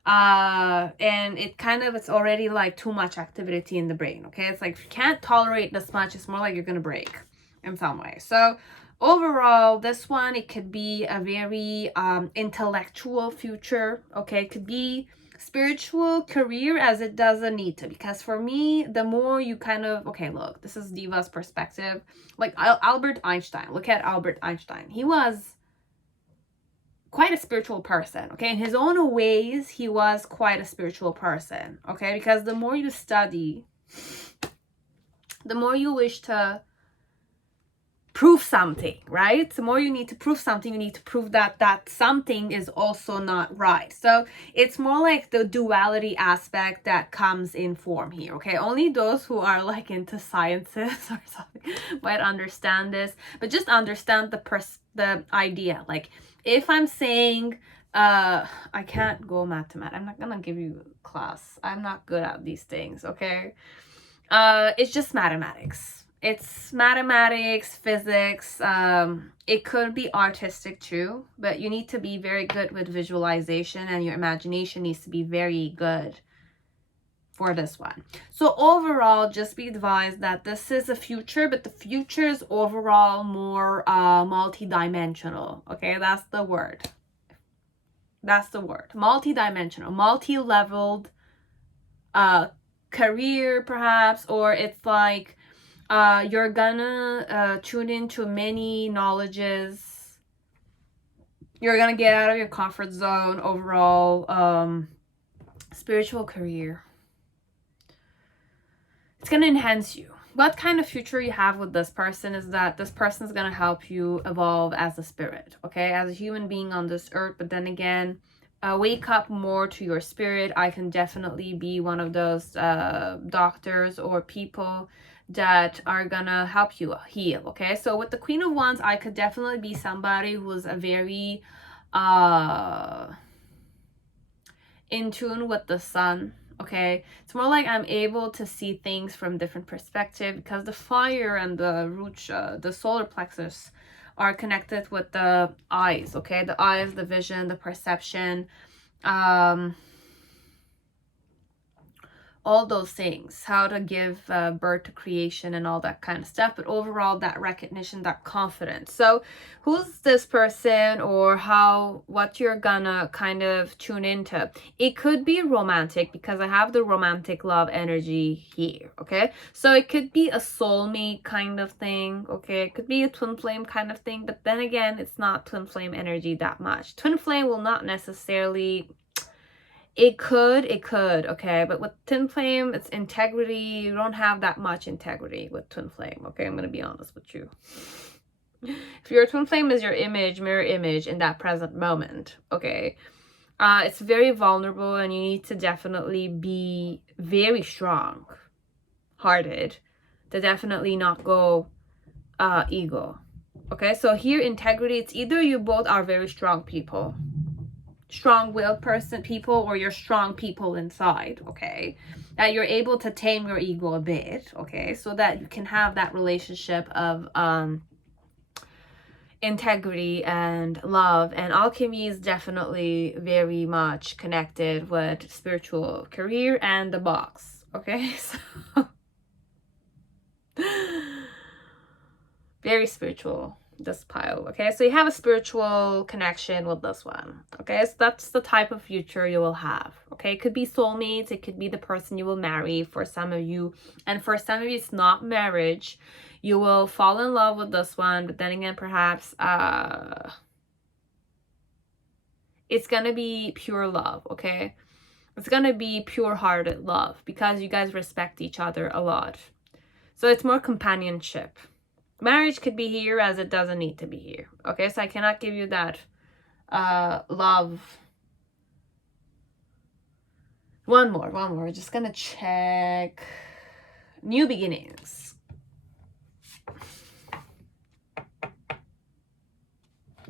And it kind of, it's already like too much activity in the brain. Okay, it's like if you can't tolerate this much, it's more like you're gonna break in some way. So overall, this one, it could be a very intellectual future. Okay, it could be spiritual career as it doesn't need to, because for me, the more you kind of, okay, look, this is Diva's perspective. Like Albert Einstein, look at Albert Einstein. He was quite a spiritual person, okay? In his own ways, he was quite a spiritual person, okay? Because the more you study, the more you wish to prove something, right? The more you need to prove something, you need to prove that that something is also not right. So it's more like the duality aspect that comes in form here, okay? Only those who are like into sciences or something might understand this, but just understand the idea. Like if I'm saying, I can't go mathematics. I'm not gonna give you a class. I'm not good at these things, okay? It's just mathematics. It's mathematics, physics. It could be artistic too, but you need to be very good with visualization, and your imagination needs to be very good for this one. So overall, just be advised that this is a future, but the future is overall more multi-dimensional. Okay, that's the word. That's the word. Multi-dimensional, multi-leveled career perhaps, or it's like you're gonna tune into many knowledges. You're gonna get out of your comfort zone. Overall, spiritual career. It's gonna enhance you. What kind of future you have with this person is that this person is gonna help you evolve as a spirit, okay, as a human being on this earth. But then again, wake up more to your spirit. I can definitely be one of those doctors or people that are gonna help you heal, okay? So with the Queen of Wands, I could definitely be somebody who's a very in tune with the sun, okay? It's more like I'm able to see things from different perspective, because the fire and the root, the solar plexus are connected with the eyes, okay? The eyes, the vision, the perception, all those things, how to give birth to creation and all that kind of stuff. But overall, that recognition, that confidence. So who's this person, or what you're gonna kind of tune into? It could be romantic, because I have the romantic love energy here, okay? So it could be a soulmate kind of thing, okay? It could be a twin flame kind of thing, but then again, it's not twin flame energy that much. Twin flame will not necessarily... It could, okay? But with twin flame, it's integrity. You don't have that much integrity with twin flame, okay? I'm going to be honest with you. If your twin flame is your image, mirror image in that present moment, okay? It's very vulnerable, and you need to definitely be very strong-hearted to definitely not go ego, okay? So here, integrity, it's either you both are very strong people, strong-willed people, or you're strong people inside, okay, that you're able to tame your ego a bit, okay, so that you can have that relationship of integrity and love. And alchemy is definitely very much connected with spiritual career and the box, okay? So very spiritual, this pile, okay? So you have a spiritual connection with this one, okay? So that's the type of future you will have, okay? It could be soulmates, it could be the person you will marry for some of you, and for some of you it's not marriage. You will fall in love with this one, but then again, perhaps it's gonna be pure love, okay? It's gonna be pure-hearted love, because you guys respect each other a lot. So it's more companionship. Marriage could be here as it doesn't need to be here, okay? So I cannot give you that love. One more. Just gonna check. New beginnings.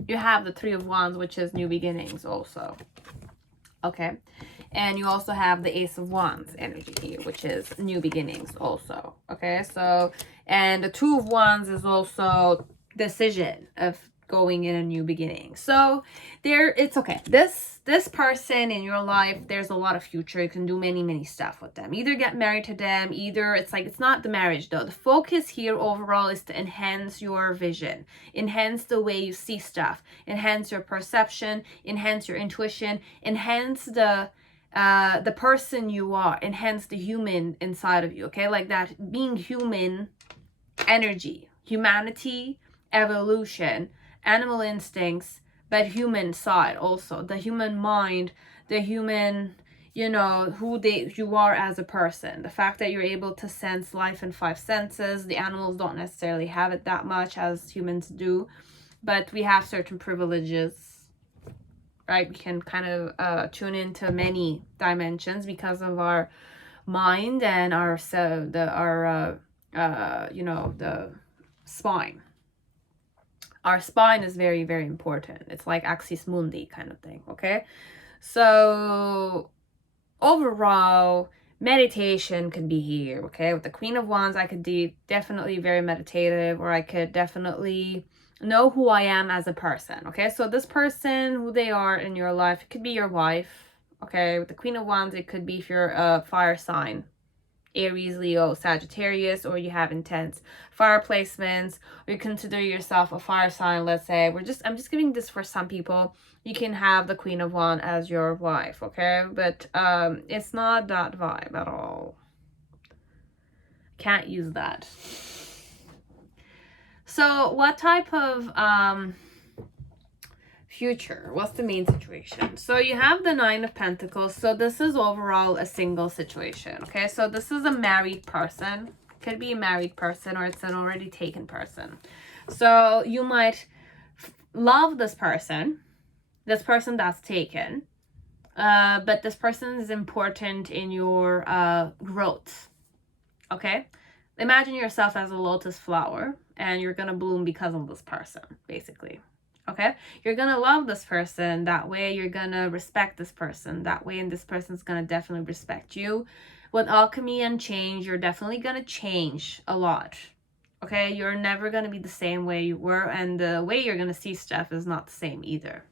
You have the Three of Wands, which is new beginnings also, okay? And you also have the Ace of Wands energy here, which is new beginnings also, okay? So, and the Two of Wands is also decision of going in a new beginning. So it's okay. This person in your life, there's a lot of future. You can do many stuff with them. Either get married to them, either it's like, it's not the marriage though. The focus here overall is to enhance your vision, enhance the way you see stuff, enhance your perception, enhance your intuition, enhance the person you are, enhance the human inside of you. Okay, like that being human energy, humanity, evolution, animal instincts, but human side also, the human mind, the human, you know, you are as a person, the fact that you're able to sense life in 5 senses. The animals don't necessarily have it that much as humans do, but we have certain privileges, right? We can kind of tune into many dimensions because of our mind and our you know, the spine. Our spine is very important. It's like axis mundi kind of thing. Okay, so overall meditation could be here. Okay, with the Queen of Wands, I could be definitely very meditative, or I could definitely know who I am as a person. Okay, so this person, who they are in your life, it could be your wife. Okay, with the Queen of Wands, it could be if you're a fire sign, Aries, Leo, Sagittarius, or you have intense fire placements, or you consider yourself a fire sign. Let's say I'm just giving this for some people. You can have the Queen of Wands as your wife, okay? But it's not that vibe at all. Can't use that. So what type of future, what's the main situation? So you have the 9 of Pentacles. So this is overall a single situation. Okay, so this is a married person. Could be a married person, or it's an already taken person. So you might love this person that's taken, but this person is important in your growth. Okay, imagine yourself as a lotus flower, and you're gonna bloom because of this person, basically. Okay, you're gonna love this person that way, you're gonna respect this person that way, and this person's gonna definitely respect you. With alchemy and change, you're definitely gonna change a lot. Okay, you're never gonna be the same way you were, and the way you're gonna see stuff is not the same either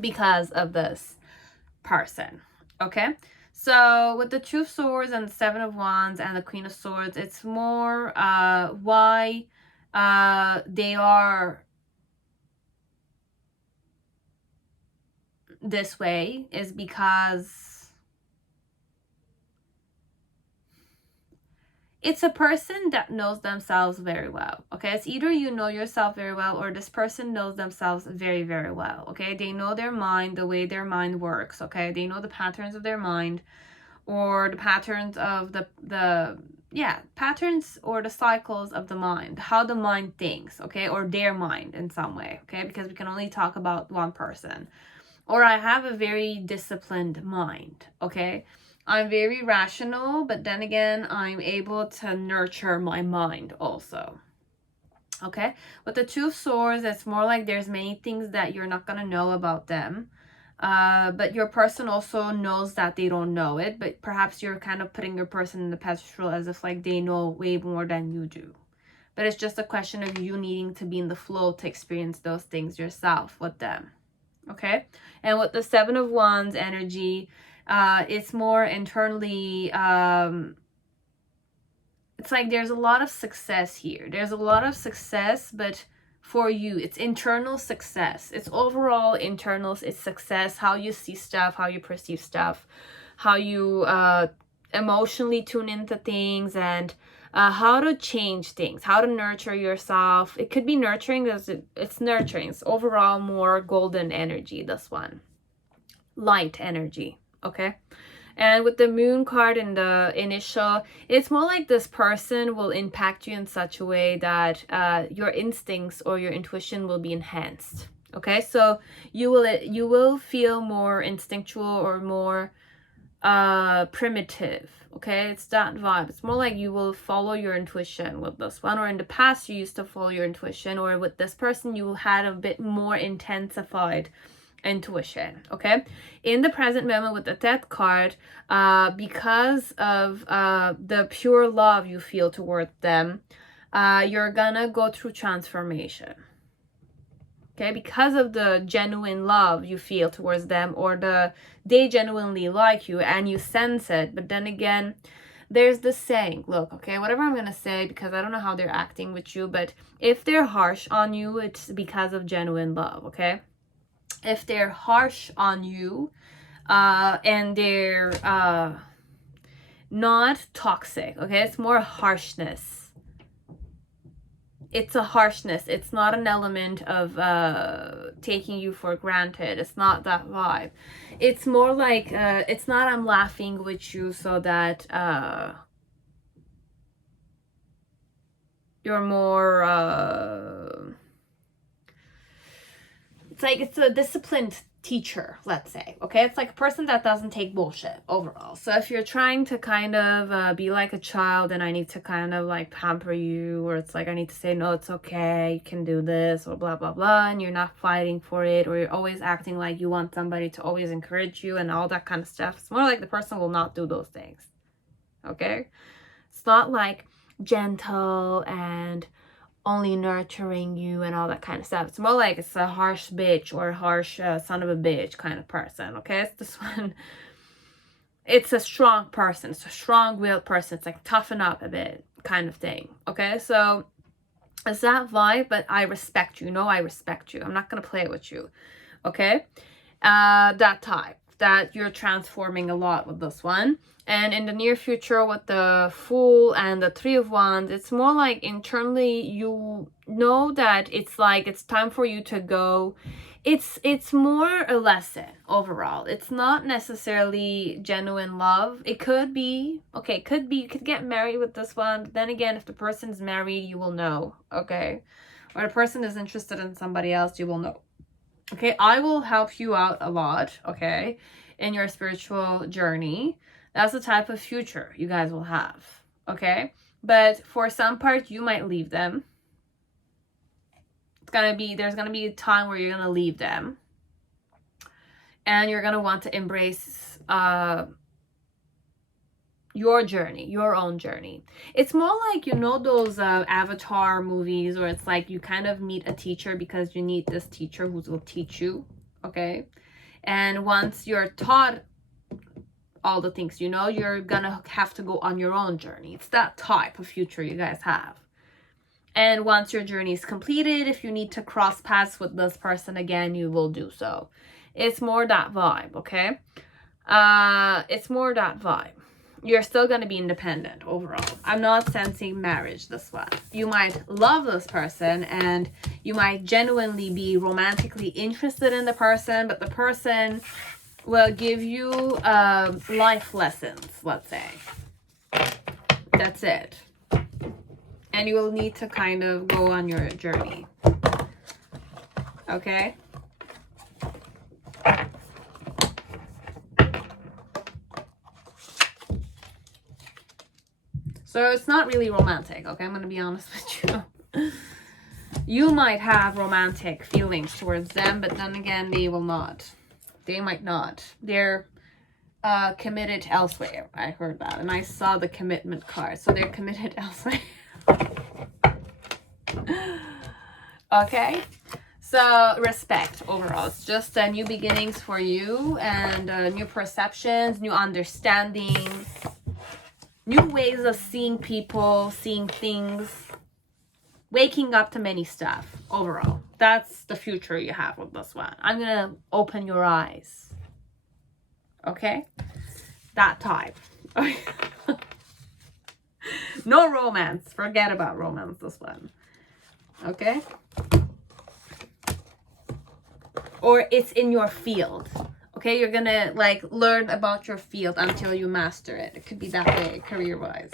because of this person. Okay, so with the Two of Swords and the 7 of Wands and the Queen of Swords, it's more why they are this way is because it's a person that knows themselves very well. Okay, it's either you know yourself very well, or this person knows themselves very well. Okay, they know their mind, the way their mind works. Okay, they know the patterns of their mind, or the patterns of the patterns or the cycles of the mind, how the mind thinks. Okay, or their mind in some way. Okay, because we can only talk about one person. Or I have a very disciplined mind. Okay, I'm very rational, but then again, I'm able to nurture my mind also. Okay, with the Two of Swords, it's more like there's many things that you're not gonna know about them, but your person also knows that they don't know it, but perhaps you're kind of putting your person in the pedestal as if like they know way more than you do. But it's just a question of you needing to be in the flow to experience those things yourself with them. Okay, and with the 7 of Wands energy, it's more internally, it's like there's a lot of success here. There's a lot of success, but for you, it's internal success. It's overall internal, it's success, how you see stuff, how you perceive stuff, how you emotionally tune into things, and how to change things, how to nurture yourself. It could be nurturing, it's nurturing. It's overall more golden energy, this one. Light energy, okay? And with the Moon card in the initial, it's more like this person will impact you in such a way that your instincts or your intuition will be enhanced. Okay, so you will feel more instinctual or more primitive. Okay, it's that vibe. It's more like you will follow your intuition with this one, or in the past you used to follow your intuition, or with this person you had a bit more intensified intuition. Okay, in the present moment with the Death card, because of the pure love you feel towards them, you're gonna go through transformation. Okay, because of the genuine love you feel towards them, or they genuinely like you and you sense it. But then again, there's this saying, look, okay, whatever I'm gonna say, because I don't know how they're acting with you, but if they're harsh on you, it's because of genuine love, okay? If they're harsh on you, and they're not toxic, okay? It's more harshness. It's a harshness. It's not an element of taking you for granted. It's not that vibe. It's more like, it's not I'm laughing with you so that you're more, it's like it's a disciplined teacher, let's say, okay? It's like a person that doesn't take bullshit overall. So if you're trying to kind of be like a child, and I need to kind of like pamper you, or it's like I need to say, no, it's okay, you can do this, or blah blah blah, and you're not fighting for it, or you're always acting like you want somebody to always encourage you and all that kind of stuff, it's more like the person will not do those things, okay? It's not like gentle and only nurturing you and all that kind of stuff. It's more like it's a harsh bitch or harsh son of a bitch kind of person, okay? It's this one. It's a strong person. It's a strong-willed person. It's like toughen up a bit kind of thing, okay? So it's that vibe, but I respect you. No, I respect you. I'm not going to play with you, okay? That type. That you're transforming a lot with this one. And in the near future with the Fool and the Three of Wands, it's more like internally you know that it's like it's time for you to go. It's more a lesson overall. It's not necessarily genuine love. It could be, okay, it could be, you could get married with this one. But then again, if the person's married, you will know, okay? Or the person is interested in somebody else, you will know. Okay, I will help you out a lot, okay, in your spiritual journey. That's the type of future you guys will have, okay? But for some part, you might leave them. There's gonna be a time where you're gonna leave them. And you're gonna want to embrace your journey, your own journey. It's more like, you know, those Avatar movies where it's like you kind of meet a teacher because you need this teacher who will teach you, okay? And once you're taught all the things you know, you're gonna have to go on your own journey. It's that type of future you guys have. And once your journey is completed, if you need to cross paths with this person again, you will do so. It's more that vibe, okay? It's more that vibe. You're still going to be independent overall. I'm not sensing marriage this one. You might love this person and you might genuinely be romantically interested in the person, but the person will give you life lessons, let's say. That's it. And you will need to kind of go on your journey. Okay? So it's not really romantic, okay? I'm going to be honest with you. You might have romantic feelings towards them, but then again, they will not. They might not. They're committed elsewhere. I heard that. And I saw the commitment card. So they're committed elsewhere. Okay? So respect overall. It's just new beginnings for you and new perceptions, new understandings. New ways of seeing people, seeing things, waking up to many stuff overall. That's the future you have with this one. I'm going to open your eyes. Okay? That type. No romance. Forget about romance, this one. Okay? Or it's in your field. Okay, you're gonna like learn about your field until you master it. It could be that way, career-wise.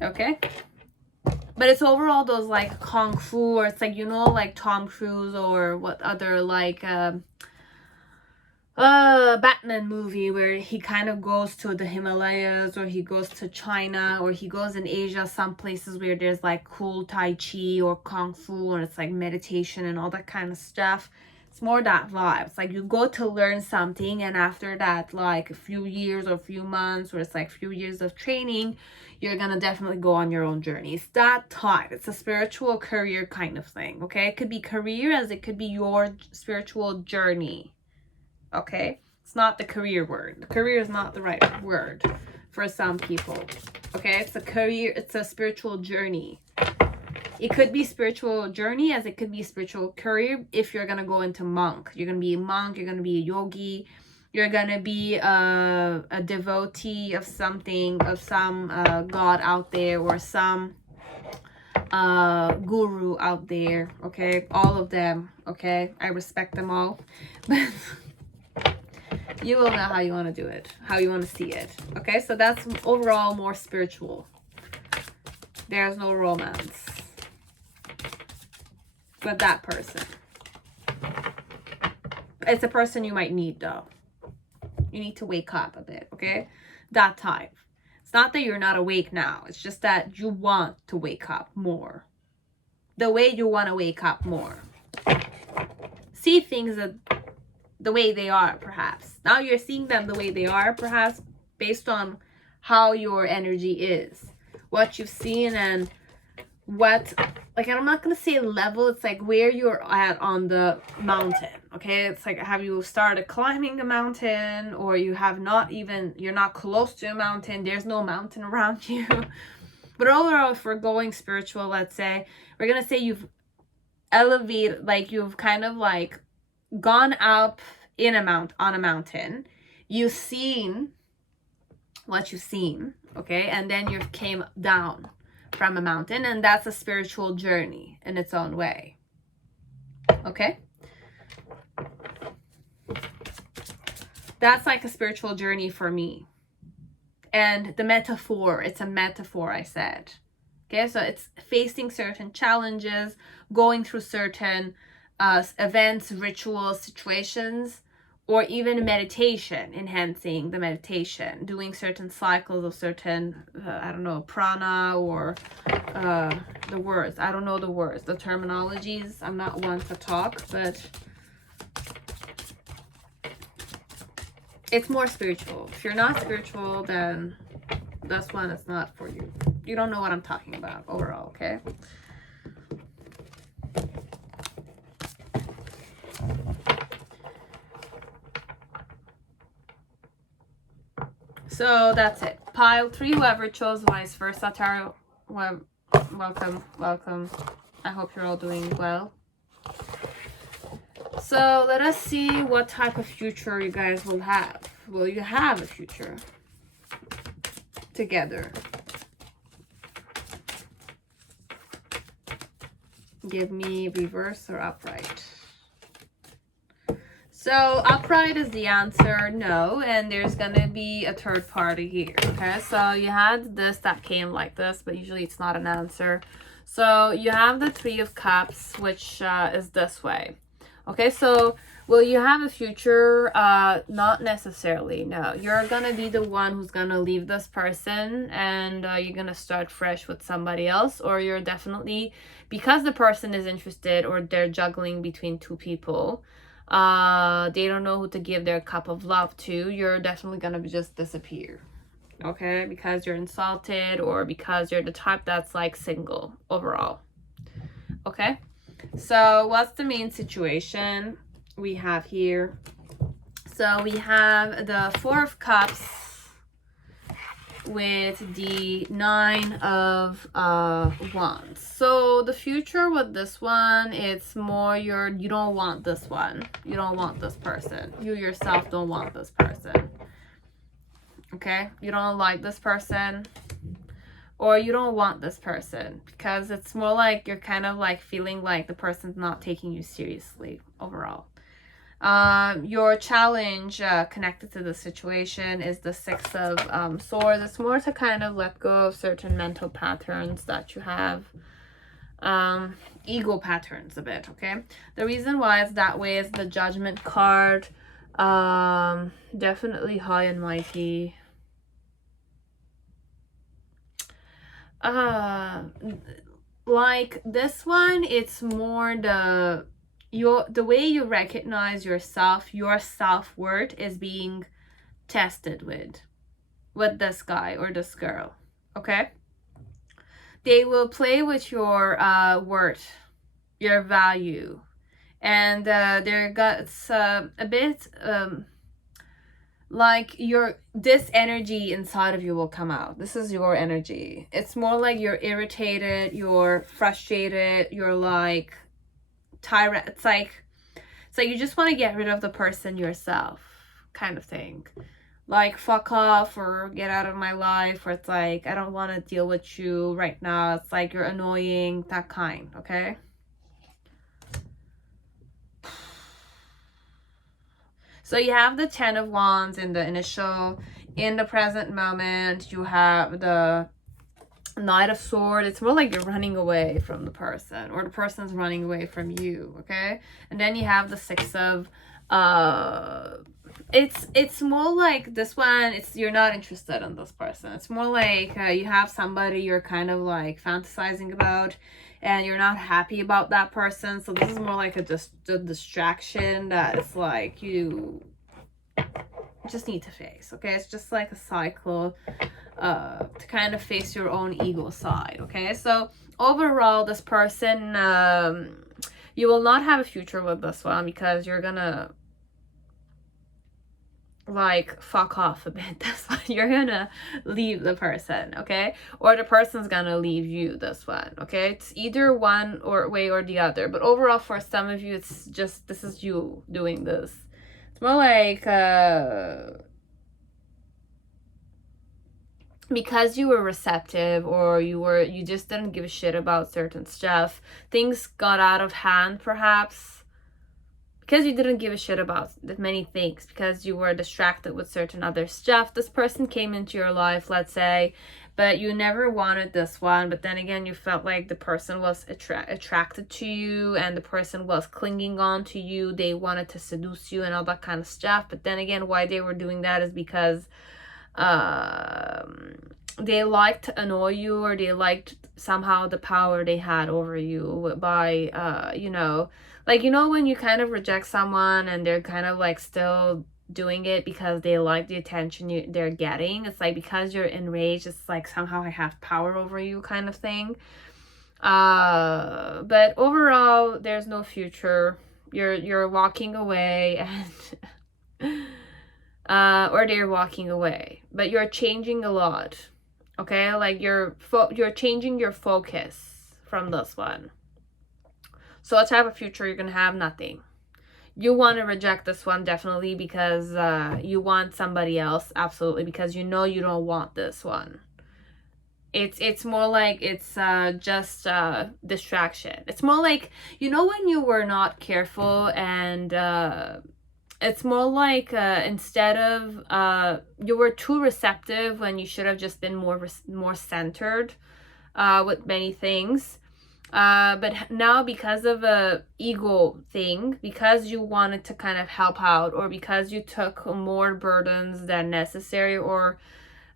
Okay? But it's overall those like Kung Fu, or it's like, you know, like Tom Cruise or what other like Batman movie where he kind of goes to the Himalayas, or he goes to China, or he goes in Asia, some places where there's like cool Tai Chi or Kung Fu, or it's like meditation and all that kind of stuff. It's more that vibe. It's like you go to learn something, and after that, like a few years or a few months, or it's like a few years of training, you're gonna definitely go on your own journey. It's that type. It's a spiritual career kind of thing, okay? It could be career as it could be your spiritual journey, okay? It's not the career word. The career is not the right word for some people, okay? It's a career, it's a spiritual journey. It could be spiritual journey as it could be spiritual career if you're going to go into monk. You're going to be a monk, you're going to be a yogi, you're going to be a devotee of something, of some god out there, or some guru out there, okay? All of them, okay? I respect them all. But you will know how you want to do it, how you want to see it, okay? So that's overall more spiritual. There's no romance with that person. It's a person you might need, though. You need to wake up a bit, okay? That type. It's not that you're not awake now. It's just that you want to wake up more. The way you want to wake up more. See things the way they are, perhaps. Now you're seeing them the way they are, perhaps, based on how your energy is. What you've seen and what, like, I'm not gonna say level, it's like where you're at on the mountain, okay? It's like, have you started climbing a mountain, or you have not even, you're not close to a mountain, there's no mountain around you. But overall, if we're going spiritual, let's say, we're gonna say you've elevated, like you've kind of like gone up on a mountain, you've seen what you've seen, okay? And then you came down from a mountain, and that's a spiritual journey in its own way, okay? That's like a spiritual journey for me. And the metaphor, it's a metaphor, I said, okay? So it's facing certain challenges, going through certain events, rituals, situations, or even meditation, enhancing the meditation, doing certain cycles of certain, I don't know, prana, or the words. I don't know the words, the terminologies. I'm not one to talk, but it's more spiritual. If you're not spiritual, then this one is not for you. You don't know what I'm talking about overall, okay? So that's it. Pile 3, whoever chose vice versa tarot, welcome. I hope you're all doing well. So let us see what type of future you guys will have. Will you have a future together? Give me reverse or upright. So upright is the answer, no, and there's gonna be a third party here, okay? So you had this that came like this, but usually it's not an answer. So you have the 3 of Cups, which is this way, okay? So will you have a future? Not necessarily, no. You're gonna be the one who's gonna leave this person, and you're gonna start fresh with somebody else, or you're definitely, because the person is interested, or they're juggling between 2 people, they don't know who to give their cup of love to, you're definitely gonna just disappear, okay? Because you're insulted, or because you're the type that's like single overall, okay? So what's the main situation we have here? So we have the 4 of Cups with the 9 of Wands. So the future with this one, it's more you don't want this one. You don't want this person. You yourself don't want this person. Okay? You don't like this person, or you don't want this person, because it's more like you're kind of like feeling like the person's not taking you seriously overall. Your challenge connected to the situation is the 6 of Swords. It's more to kind of let go of certain mental patterns that you have, ego patterns a bit, okay? The reason why it's that way is the Judgment card, definitely high and mighty. Like this one, it's more the the way you recognize yourself, your self-worth is being tested with this guy or this girl. Okay, they will play with your worth, your value, and they're got a bit like this energy inside of you will come out. This is your energy. It's more like you're irritated, you're frustrated, you're like tyrant. It's like you just want to get rid of the person yourself, kind of thing. Like, fuck off, or get out of my life, or it's like, I don't want to deal with you right now. It's like you're annoying, that kind. Okay, so you have the 10 of Wands in the initial. In the present moment, you have the Knight of Swords. It's more like you're running away from the person, or the person's running away from you. Okay, and then you have the Six of it's more like this one, you're not interested in this person. It's more like you have somebody you're kind of like fantasizing about, and you're not happy about that person. So this is more like a distraction that it's like you just need to face. Okay, it's just like a cycle to kind of face your own ego side. Okay, so overall, this person, you will not have a future with this one, because you're gonna like fuck off a bit. This one, you're gonna leave the person, okay, or the person's gonna leave you. This one, okay, it's either one or way or the other, but overall for some of you, it's just, this is you doing this. It's more like because you were receptive, or you just didn't give a shit about certain stuff, things got out of hand, perhaps because you didn't give a shit about many things, because you were distracted with certain other stuff. This person came into your life, let's say, but you never wanted this one. But then again, you felt like the person was attracted to you, and the person was clinging on to you. They wanted to seduce you and all that kind of stuff. But then again, why they were doing that is because they liked to annoy you, or they liked somehow the power they had over you by you know, like, you know, when you kind of reject someone and they're kind of like still doing it because they like the attention they're getting. It's like, because you're enraged, it's like somehow I have power over you, kind of thing. But overall, there's no future. You're walking away, and or they're walking away, but you're changing a lot. Okay, like you're changing your focus from this one. So what type of future you're gonna have? Nothing. You want to reject this one, definitely, because you want somebody else, absolutely, because you know you don't want this one. It's more like it's just distraction. It's more like, you know, when you were not careful, and it's more like instead of you were too receptive when you should have just been more centered with many things. But now, because of a ego thing, because you wanted to kind of help out, or because you took more burdens than necessary, or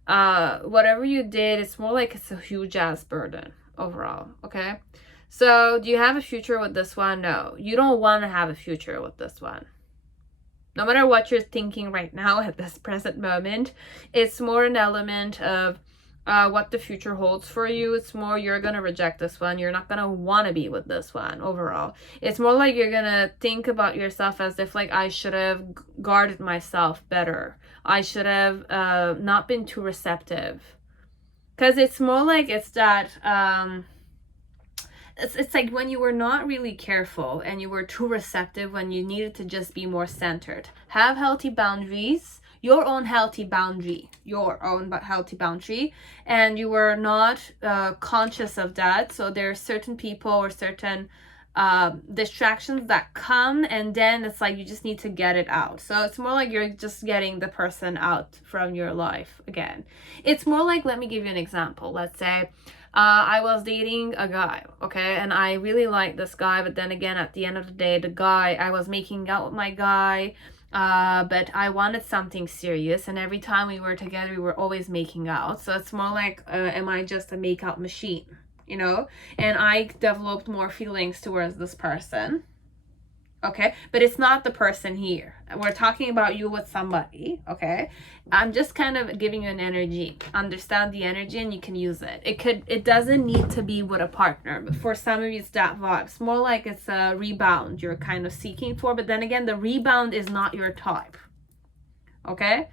whatever you did, it's more like it's a huge ass burden overall. Okay, so do you have a future with this one? No, you don't want to have a future with this one. No matter what you're thinking right now at this present moment, it's more an element of what the future holds for you. It's more, you're gonna reject this one. You're not gonna want to be with this one overall. It's more like you're gonna think about yourself as if, like, I should have guarded myself better. I should have not been too receptive. Because it's more like it's that it's like when you were not really careful and you were too receptive when you needed to just be more centered. Have healthy boundaries. Your own healthy boundary, and you were not conscious of that. So there are certain people or certain distractions that come, and then it's like you just need to get it out. So it's more like you're just getting the person out from your life again. It's more like, let me give you an example. Let's say I was dating a guy, okay, and I really liked this guy, but then again, at the end of the day, I was making out with my guy. But I wanted something serious, and every time we were together, we were always making out. So it's more like, am I just a make-out machine, you know? And I developed more feelings towards this person. okay? But it's not the person here. We're talking about you with somebody, okay? I'm just kind of giving you an energy. Understand the energy and you can use it. It doesn't need to be with a partner, but for some of you it's that vibe. It's more like it's a rebound you're kind of seeking for, but then again, the rebound is not your type, okay?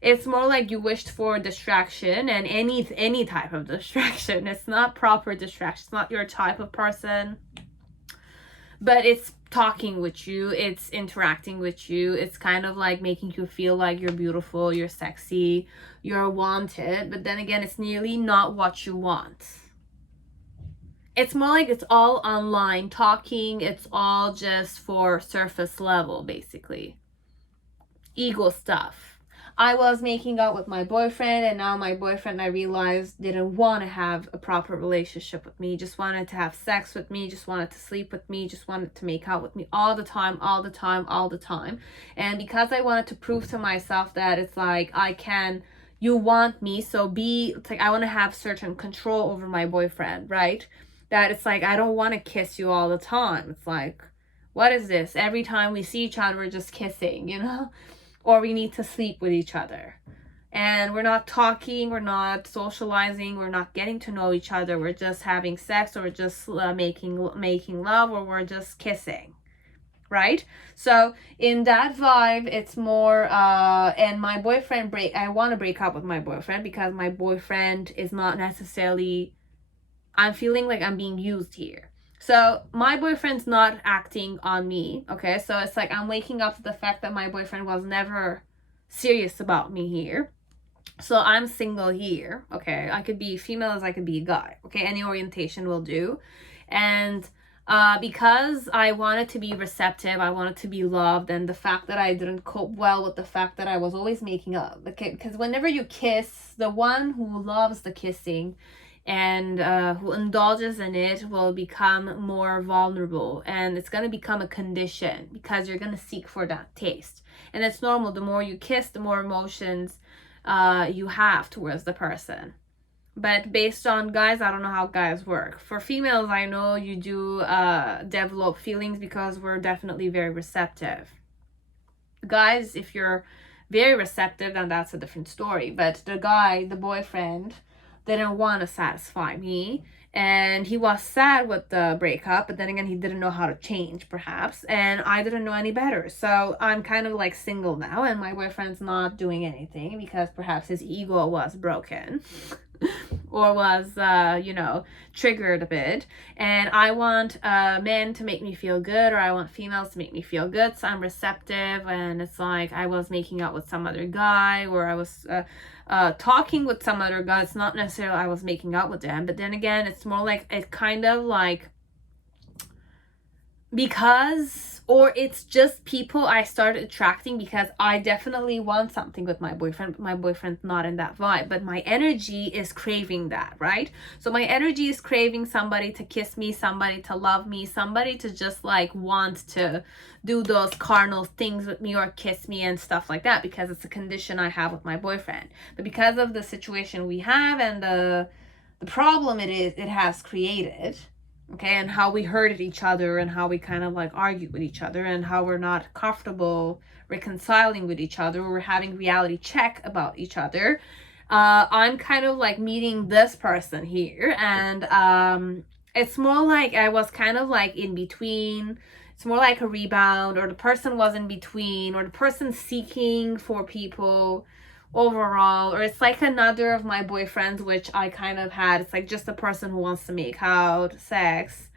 It's more like you wished for distraction, and any type of distraction. It's not proper distraction. It's not your type of person, but it's talking with you, it's interacting with you, it's kind of like making you feel like you're beautiful, you're sexy, you're wanted, but then again, it's nearly not what you want. It's more like it's all online talking, it's all just for surface level, basically. Ego stuff. I was making out with my boyfriend, and now my boyfriend, I realized, didn't want to have a proper relationship with me, just wanted to have sex with me, just wanted to sleep with me, just wanted to make out with me all the time. And because I wanted to prove to myself that it's like, you want me, so it's like I want to have certain control over my boyfriend, right? That it's like, I don't want to kiss you all the time. It's like, what is this? Every time we see each other, we're just kissing, you know? Or we need to sleep with each other. And we're not talking, we're not socializing, we're not getting to know each other. We're just having sex, or we're just making love, or we're just kissing, right? So in that vibe, it's more, and my boyfriend I want to break up with my boyfriend because my boyfriend is not necessarily, I'm feeling like I'm being used here. So my boyfriend's not acting on me, okay? So it's like I'm waking up to the fact that my boyfriend was never serious about me here. So I'm single here, okay? I could be female as I could be a guy, okay? Any orientation will do. And because I wanted to be receptive, I wanted to be loved, and the fact that I didn't cope well with the fact that I was always making up, okay? Because whenever you kiss, the one who loves the kissing and who indulges in it will become more vulnerable, and it's going to become a condition because you're going to seek for that taste. And it's normal. The more you kiss, the more emotions you have towards the person. But based on guys, I don't know how guys work. For females, I know you do develop feelings because we're definitely very receptive. Guys, if you're very receptive, then that's a different story. But the boyfriend, didn't want to satisfy me, and he was sad with the breakup, but then again, he didn't know how to change, perhaps, and I didn't know any better. So I'm kind of like single now, and my boyfriend's not doing anything because perhaps his ego was broken or was triggered a bit, and I want men to make me feel good, or I want females to make me feel good. So I'm receptive, and it's like I was making out with some other guy, or I was talking with some other guy. It's not necessarily I was making out with them, but then again, it's more like it kind of like, because, or it's just people I started attracting because I definitely want something with my boyfriend, but my boyfriend's not in that vibe, but my energy is craving that, right? So my energy is craving somebody to kiss me, somebody to love me, somebody to just like want to do those carnal things with me or kiss me and stuff like that, because it's a condition I have with my boyfriend. But because of the situation we have and the problem it has created, okay, and how we hurted each other, and how we kind of like argued with each other, and how we're not comfortable reconciling with each other, we're having reality check about each other, I'm kind of like meeting this person here, and it's more like I was kind of like in between. It's more like a rebound, or the person was in between, or the person seeking for people overall, or it's like another of my boyfriends, which I kind of had. It's like just a person who wants to make out, sex,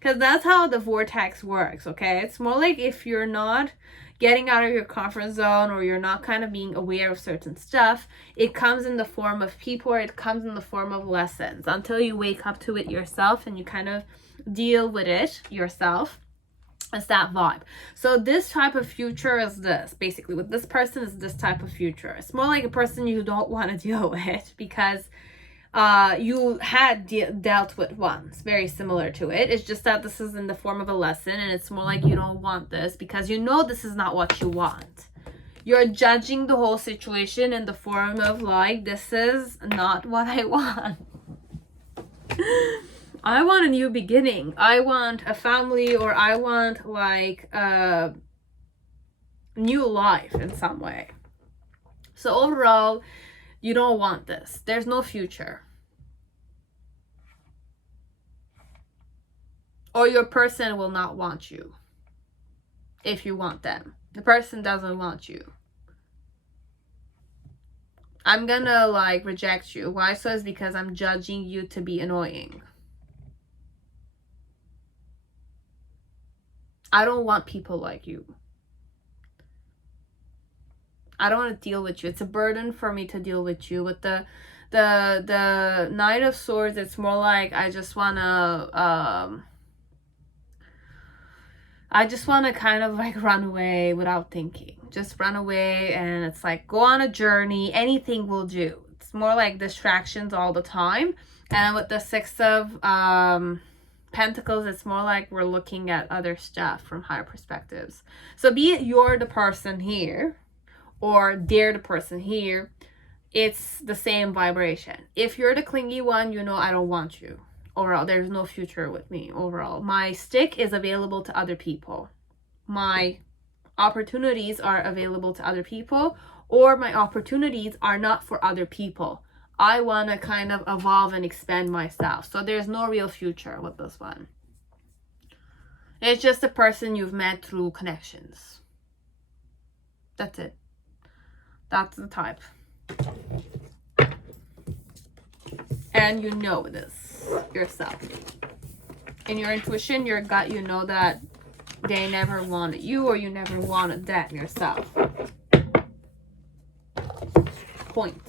because that's how the vortex works, okay? It's more like if you're not getting out of your comfort zone, or you're not kind of being aware of certain stuff, it comes in the form of people, or it comes in the form of lessons until you wake up to it yourself and you kind of deal with it yourself. It's that vibe. So this type of future is this. Basically, with this person is this type of future. It's more like a person you don't want to deal with because you had dealt with once. Very similar to it. It's just that this is in the form of a lesson, and it's more like you don't want this because you know this is not what you want. You're judging the whole situation in the form of like, this is not what I want. I want a new beginning. I want a family, or I want like a new life in some way. So overall, you don't want this. There's no future. Or your person will not want you if you want them. The person doesn't want you. I'm gonna like reject you. Why so? Is because I'm judging you to be annoying. I don't want people like you. I don't want to deal with you. It's a burden for me to deal with you. With the Knight of Swords, it's more like I just wanna kind of like run away without thinking. Just run away, and it's like go on a journey. Anything will do. It's more like distractions all the time. And with the Six of Pentacles, it's more like we're looking at other stuff from higher perspectives. So be it you're the person here, or they're the person here, it's the same vibration. If you're the clingy one, you know I don't want you. Overall, there's no future with me. Overall, my stick is available to other people. My opportunities are available to other people, or my opportunities are not for other people. I want to kind of evolve and expand myself. So there's no real future with this one. It's just a person you've met through connections. That's it. That's the type. And you know this yourself. In your intuition, your gut, you know that they never wanted you, or you never wanted them yourself. Point.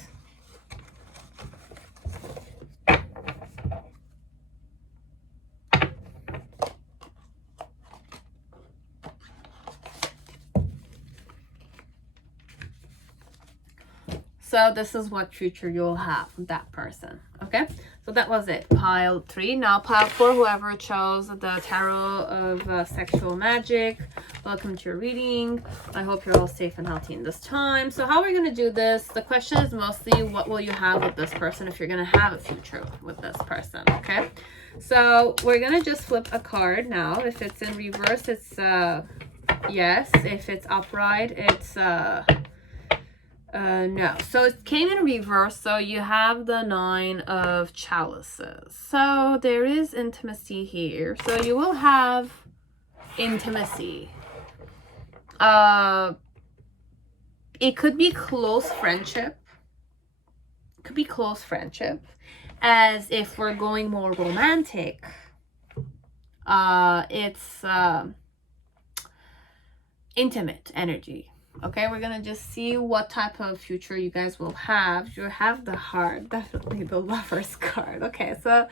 So this is what future you'll have with that person. Okay, so that was it. Pile 3. Now pile 4, whoever chose the Tarot of Sexual Magic, welcome to your reading. I hope you're all safe and healthy in this time. So how are we going to do this? The question is mostly what will you have with this person if you're going to have a future with this person. Okay, so we're going to just flip a card now. If it's in reverse, it's yes. If it's upright, it's no. So it came in reverse. So you have the 9 of Chalices. So there is intimacy here. So you will have intimacy. It could be close friendship. It could be close friendship. As if we're going more romantic, it's intimate energy. Okay, we're gonna just see what type of future you guys will have. You have the Heart, definitely the Lover's card. Okay, so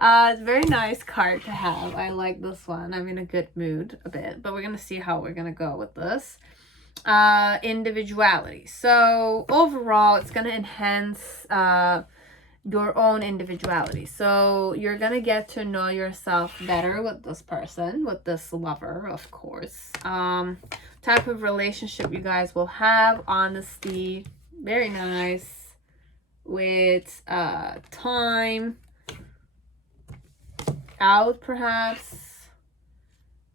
it's a very nice card to have. I like this one. I'm in a good mood a bit, but we're gonna see how we're gonna go with this. Individuality. So overall, it's gonna enhance your own individuality. So you're gonna get to know yourself better with this person, with this lover, of course. Type of relationship you guys will have, honesty, very nice, with time out perhaps,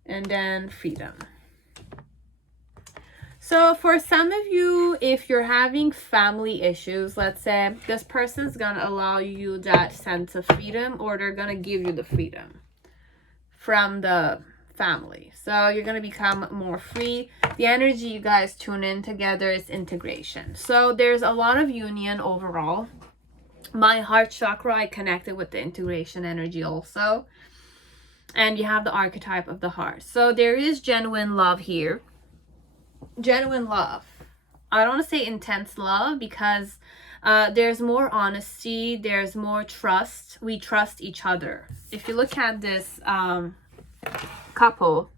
and then freedom. So for some of you, if you're having family issues, let's say this person's gonna allow you that sense of freedom, or they're gonna give you the freedom from the family. So you're gonna become more free. The energy you guys tune in together is integration. So there's a lot of union overall. My heart chakra, I connected with the integration energy also. And you have the archetype of the heart. So there is genuine love here. Genuine love. I don't want to say intense love, because there's more honesty, there's more trust. We trust each other. If you look at this couple,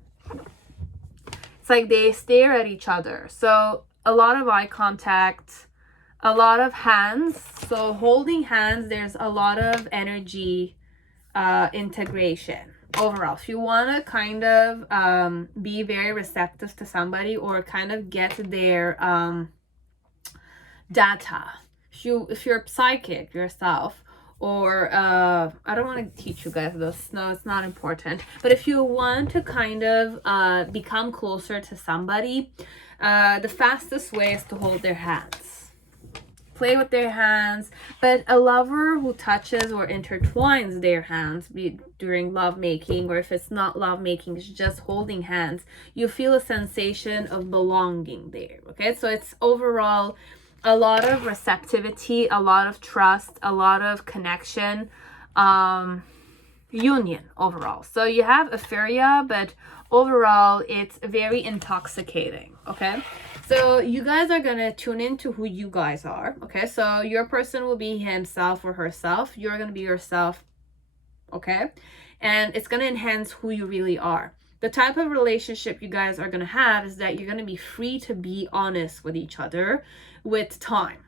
it's like they stare at each other. So a lot of eye contact, a lot of hands. So holding hands, there's a lot of energy integration. Overall, if you want to kind of be very receptive to somebody, or kind of get their data, if you're psychic yourself, or I don't want to teach you guys this. No, it's not important. But if you want to kind of become closer to somebody, the fastest way is to hold their hands. Play with their hands. But a lover who touches or intertwines their hands during lovemaking, or if it's not lovemaking, it's just holding hands, you feel a sensation of belonging there. Okay, so it's overall a lot of receptivity, a lot of trust, a lot of connection, union overall. So you have aphasia, but overall it's very intoxicating. Okay, so you guys are gonna tune into who you guys are. Okay, so your person will be himself or herself, you're gonna be yourself. Okay, and it's gonna enhance who you really are. The type of relationship you guys are gonna have is that you're gonna be free to be honest with each other with time.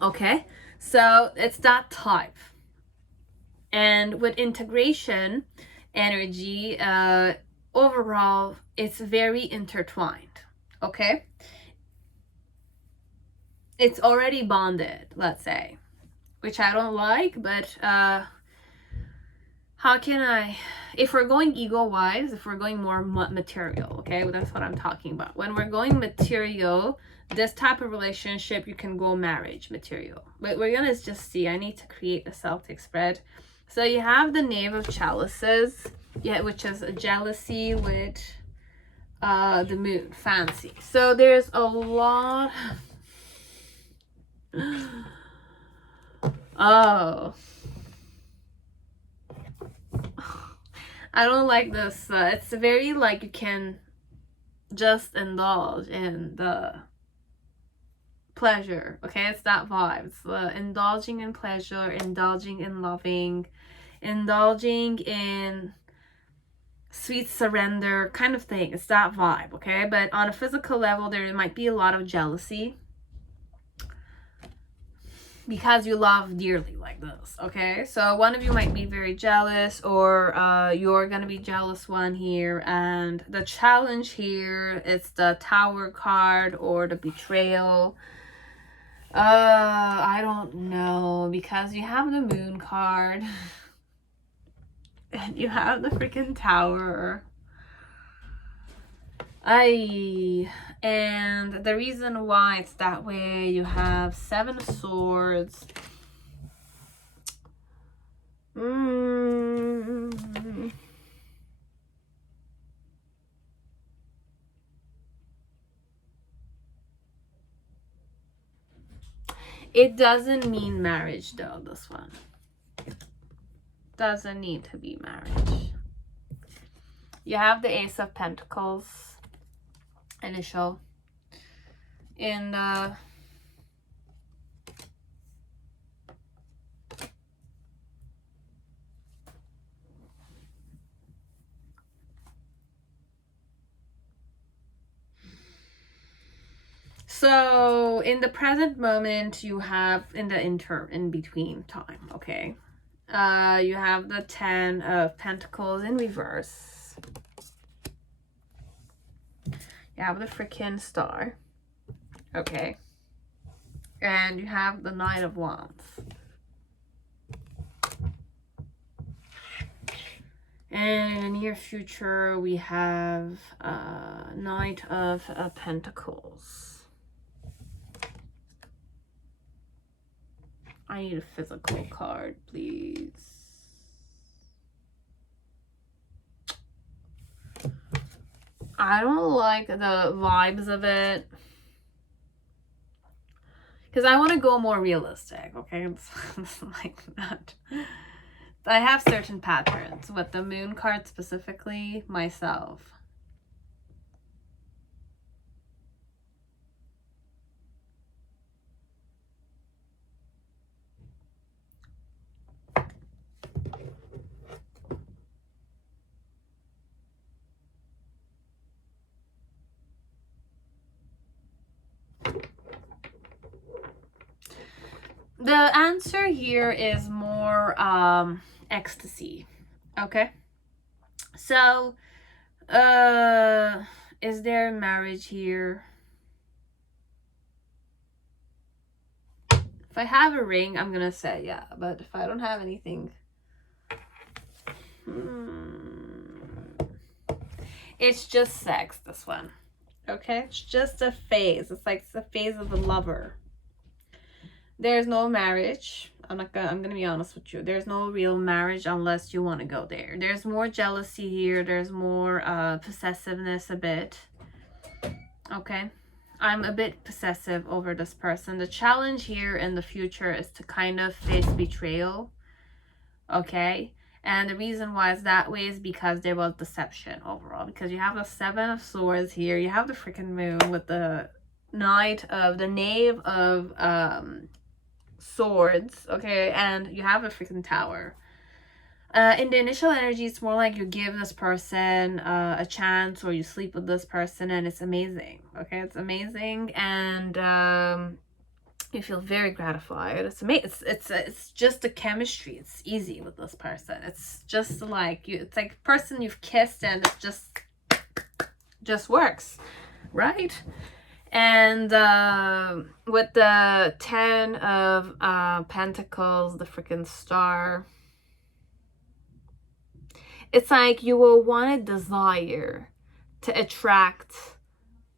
Okay, so it's that type. And with integration energy, overall it's very intertwined. Okay, it's already bonded, let's say, which I don't like, but how can I, if we're going ego wise, if we're going more material, okay, well, that's what I'm talking about. When we're going material, this type of relationship, you can go marriage material. But we're gonna just see, I need to create a Celtic spread. So you have the Knave of Chalices, yeah, which is a jealousy with the moon, fancy. So there's a lot. Oh, I don't like this. It's very like you can just indulge in the pleasure. Okay, it's that vibe. It's indulging in pleasure, indulging in loving, indulging in sweet surrender kind of thing. It's that vibe. Okay, but on a physical level, there might be a lot of jealousy because you love dearly like this. Okay, so one of you might be very jealous, or you're gonna be jealous one here. And the challenge here is the Tower card or the betrayal. I don't know, because you have the Moon card and you have the freaking Tower. And the reason why it's that way, you have 7 of Swords. It doesn't mean marriage though, this one. Doesn't need to be marriage. You have the Ace of Pentacles, initial, in the so in the present moment, you have in the in between time, okay, you have the 10 of Pentacles in reverse. You have the freaking Star, okay, and you have the Knight of Wands. And in the near future, we have Knight of Pentacles. I need a physical card, please. I don't like the vibes of it, because I want to go more realistic, okay? It's like that. I have certain patterns with the Moon card specifically, myself. The answer here is more ecstasy. Okay, so is there marriage here? If I have a ring, I'm gonna say yeah. But if I don't have anything, it's just sex, this one. Okay, it's just a phase. It's like it's a phase of a lover. There's no marriage. I'm gonna be honest with you. There's no real marriage unless you want to go there. There's more jealousy here. There's more possessiveness a bit. Okay, I'm a bit possessive over this person. The challenge here in the future is to kind of face betrayal. Okay, and the reason why it's that way is because there was deception overall. Because you have the 7 of Swords here. You have the freaking moon with the Knave of Swords. Okay, and you have a freaking Tower. In the initial energy, it's more like you give this person a chance, or you sleep with this person, and it's amazing. Okay, it's amazing, and you feel very gratified. It's amazing. It's just a chemistry. It's easy with this person. It's just like you. It's like a person you've kissed, and it just works, right? And with the 10 of Pentacles, the freaking Star, it's like you will want to desire to attract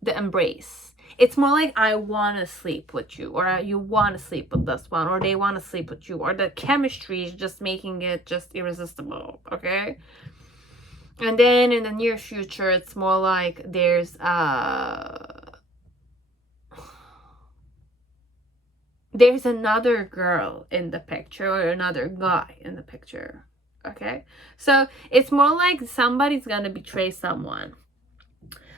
the embrace. It's more like I want to sleep with you, or you want to sleep with this one, or they want to sleep with you, or the chemistry is just making it just irresistible, okay? And then in the near future, it's more like there's another girl in the picture, or another guy in the picture. Okay, so it's more like somebody's gonna betray someone.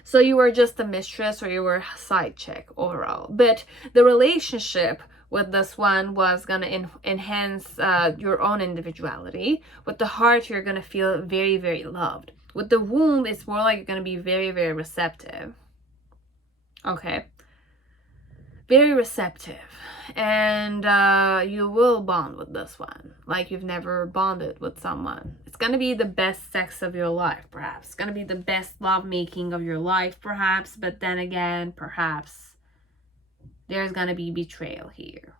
So you were just a mistress, or you were a side chick overall. But the relationship with this one was gonna enhance your own individuality. With the heart, you're gonna feel very, very loved. With the womb, it's more like you're gonna be very, very receptive. Okay, very receptive. And you will bond with this one like you've never bonded with someone. It's gonna be the best sex of your life, perhaps. It's gonna be the best love making of your life, perhaps. But then again, perhaps there's gonna be betrayal here.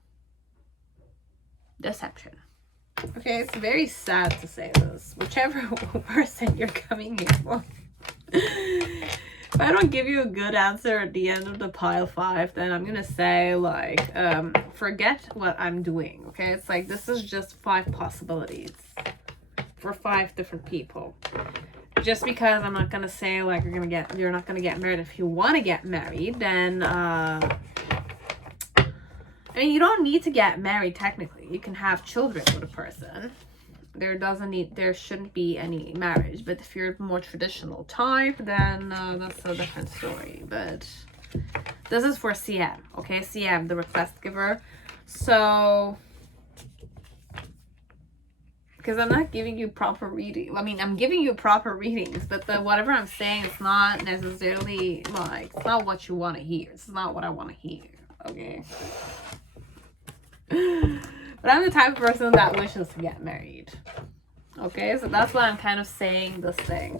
Deception. Okay, it's very sad to say this. Whichever person you're coming here for. If I don't give you a good answer at the end of the pile 5, then I'm gonna say like forget what I'm doing. Okay, it's like this is just 5 possibilities for 5 different people. Just because I'm not gonna say like you're not gonna get married. If you want to get married, then I mean, you don't need to get married technically. You can have children with a person. There shouldn't be any marriage. But if you're more traditional type, then that's a different story. But this is for CM, okay? CM, the request giver. So, because I'm not giving you proper reading. I mean, I'm giving you proper readings, but whatever I'm saying is not necessarily like, it's not what you want to hear. It's not what I want to hear, okay? But I'm the type of person that wishes to get married. Okay, so that's why I'm kind of saying this thing.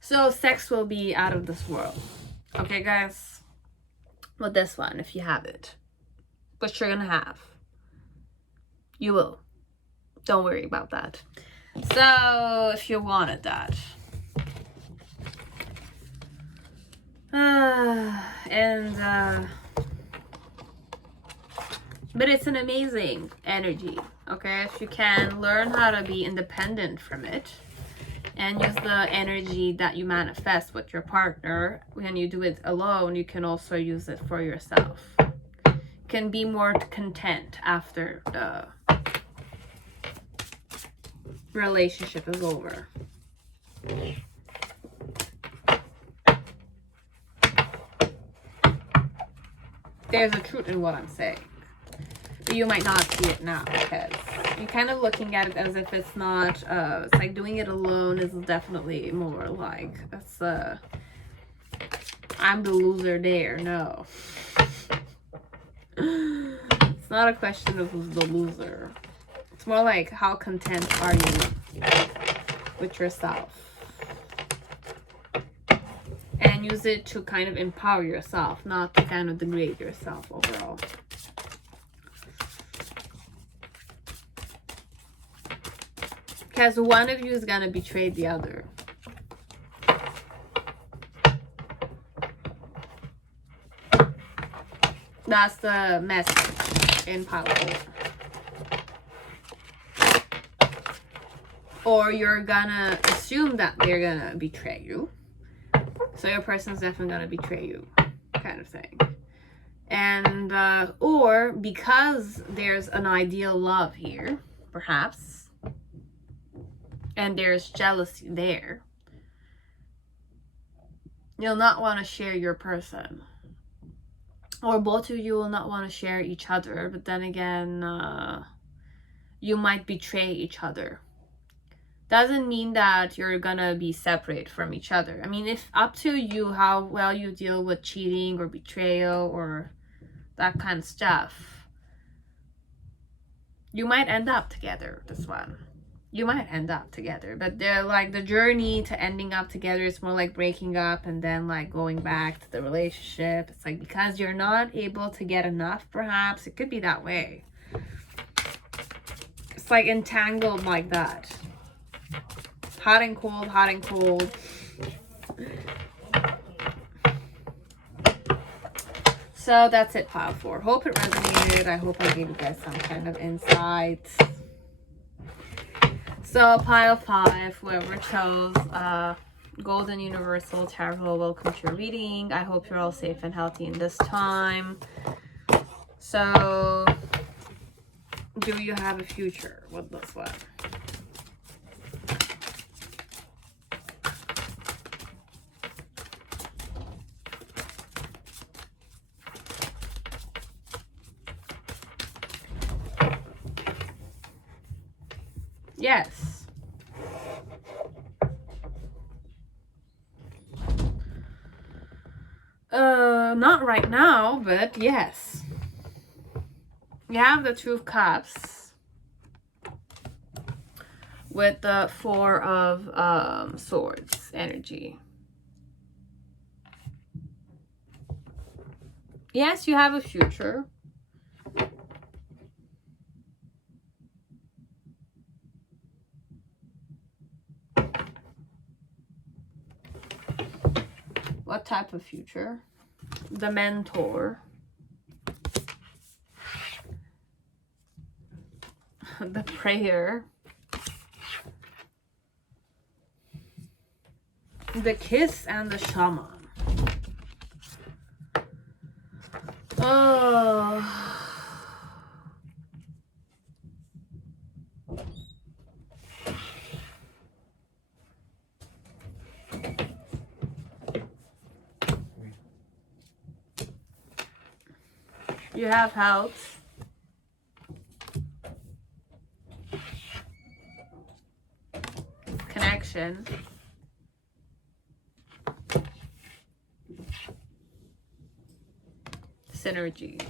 So sex will be out of this world. Okay, guys? With this one, if you have it. But you're gonna have. You will. Don't worry about that. So, if you wanted that. But it's an amazing energy, okay? If you can learn how to be independent from it and use the energy that you manifest with your partner, when you do it alone, you can also use it for yourself. Can be more content after the relationship is over. There's a truth in what I'm saying, but you might not see it now because you're kind of looking at it as if it's not it's like doing it alone is definitely more like it's I'm the loser there. No. It's not a question of who's the loser. It's more like, how content are you with yourself? And use it to kind of empower yourself, not to kind of degrade yourself overall. Because one of you is going to betray the other. That's the message in pile 4. Or you're gonna assume that they're gonna betray you. So your person's definitely gonna betray you, kind of thing. And, or because there's an ideal love here, perhaps, and there's jealousy there, you'll not want to share your person. Or both of you will not want to share each other, but then again, you might betray each other. Doesn't mean that you're gonna be separate from each other. I mean, it's up to you how well you deal with cheating or betrayal or that kind of stuff. You might end up together, this one. You might end up together, but they're like, the journey to ending up together is more like breaking up and then like going back to the relationship. It's like because you're not able to get enough, perhaps. It could be that way. It's like entangled like that. Hot and cold, hot and cold. So that's it, pile 4. Hope it resonated. I hope I gave you guys some kind of insight. So pile 5, whoever chose Golden Universal Tarot, welcome to your reading. I hope you're all safe and healthy in this time. So, do you have a future with this one? Yes. Not right now, but yes. You have the 2 of Cups with the 4 of Swords energy. Yes, you have a future. What type of future? The Mentor. The Prayer. The Kiss and the Shaman. Oh. You have health. Connection. Synergy.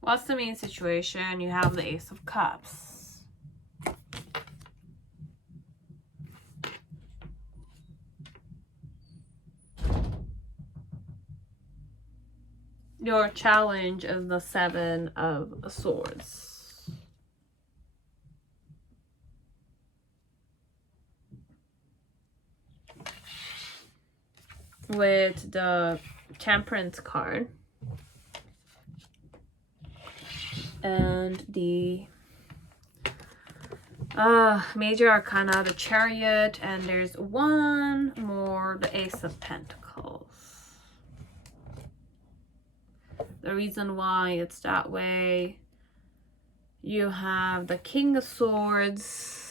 What's the main situation? You have the Ace of Cups. Your challenge is the 7 of Swords. With the Temperance card. And the Major Arcana, the Chariot, and there's one more, the Ace of Pentacles. The reason why it's that way, you have the King of Swords,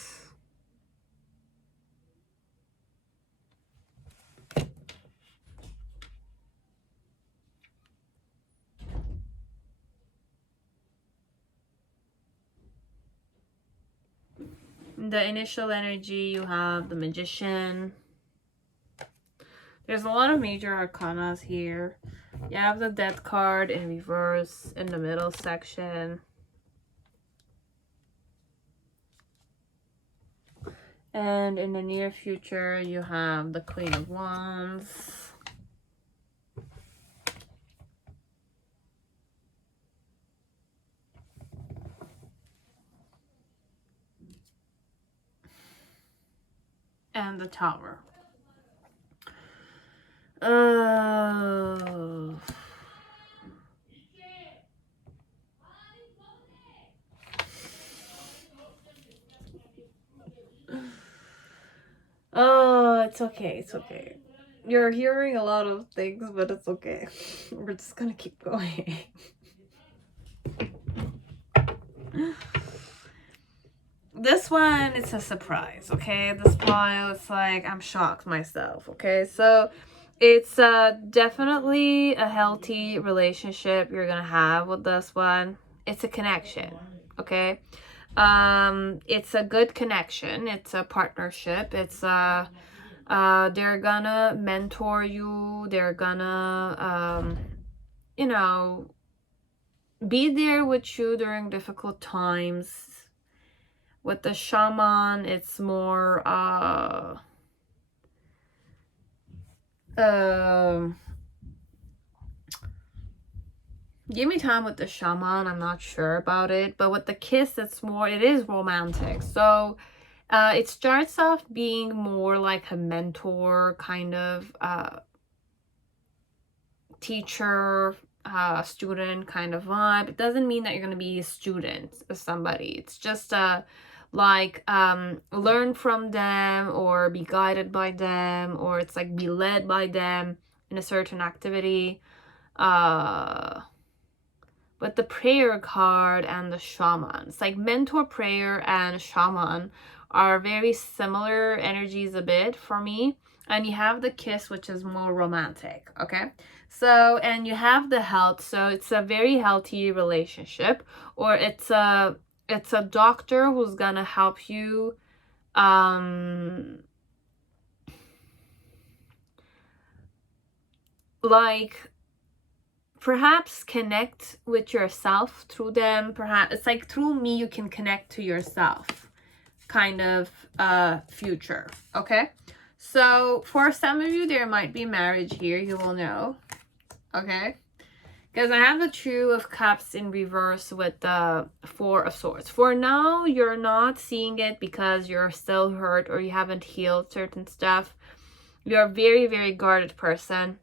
The initial energy, you have the Magician. There's a lot of major arcanas here. You have the Death card in reverse in the middle section. And in the near future, you have the Queen of Wands. And the Tower. Oh, it's okay, it's okay. You're hearing a lot of things, but it's okay. We're just gonna keep going. This one, it's a surprise, okay? This pile, it's like, I'm shocked myself, okay? So, it's definitely a healthy relationship you're gonna have with this one. It's a connection, okay? It's a good connection. It's a partnership. It's they're gonna mentor you. They're gonna, you know, be there with you during difficult times. With the shaman, it's more, give me time with the shaman, I'm not sure about it. But with the kiss, it is romantic. So it starts off being more like a mentor kind of teacher, student kind of vibe. It doesn't mean that you're going to be a student of somebody. It's just like learn from them or be guided by them, or it's like be led by them in a certain activity. But the prayer card and the shaman, it's like mentor, prayer, and shaman are very similar energies a bit for me. And you have the kiss, which is more romantic, okay? So, and you have the health, so it's a very healthy relationship, or it's a doctor who's gonna help you like perhaps connect with yourself through them. Perhaps it's like through me you can connect to yourself kind of future, okay? So for some of you, there might be marriage here, you will know, okay? Because I have the Two of Cups in reverse with the Four of Swords. For now, you're not seeing it because you're still hurt or you haven't healed certain stuff. You're a very, very guarded person.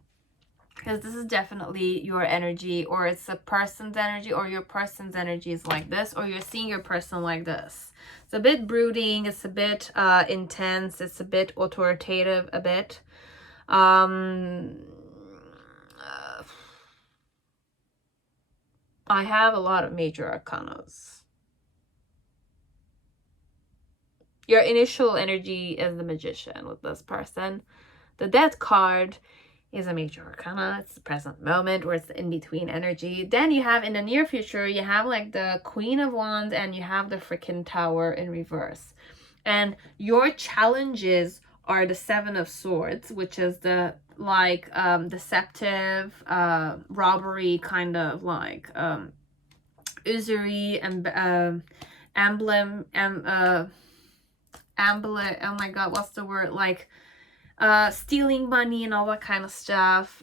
Because this is definitely your energy, or it's a person's energy, or your person's energy is like this, or you're seeing your person like this. It's a bit brooding, it's a bit intense, it's a bit authoritative, a bit. I have a lot of major arcanas. Your initial energy is the Magician with this person. The Death card is a major arcana. It's the present moment, where it's the in-between energy. Then you have in the near future, you have like the Queen of Wands and you have the freaking Tower in reverse. And your challenges are the Seven of Swords, which is the like deceptive, robbery kind of like usury and emblem, oh my god, what's the word, like stealing money and all that kind of stuff.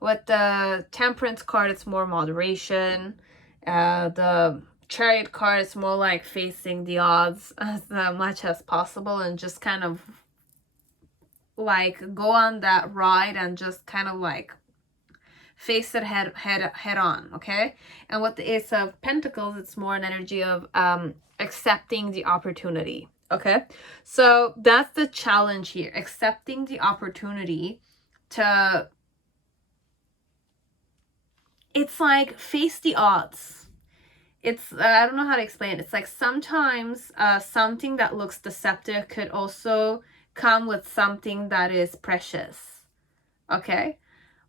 With the Temperance card, it's more moderation. The Chariot card is more like facing the odds as much as possible and just kind of like go on that ride and just kind of like face it head on, okay? And with the Ace of Pentacles, it's more an energy of accepting the opportunity. Okay, so that's the challenge here, accepting the opportunity to, it's like face the odds. It's, I don't know how to explain it. It's like sometimes something that looks deceptive could also come with something that is precious, okay?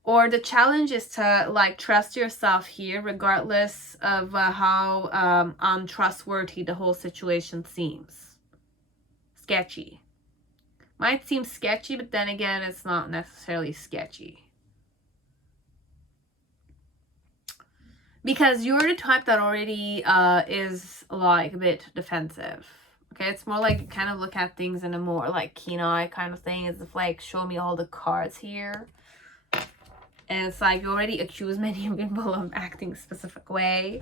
or the challenge is to like trust yourself here, regardless of how untrustworthy the whole situation seems. Sketchy. Might seem sketchy, but then again, it's not necessarily sketchy. Because you're the type that already is like a bit defensive. Okay, it's more like you kind of look at things in a more like keen eye kind of thing. It's like, show me all the cards here. And it's like you already accuse many people of acting a specific way,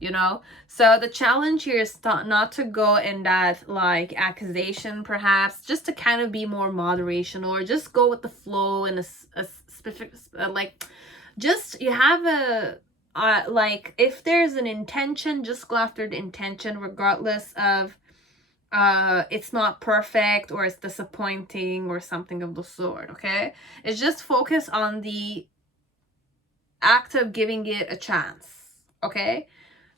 you know. So the challenge here is not to go in that like accusation, perhaps, just to kind of be more moderation, or just go with the flow in a specific like, just you have a like, if there's an intention, just go after the intention, regardless of it's not perfect or it's disappointing or something of the sort. Okay, it's just focus on the act of giving it a chance. Okay,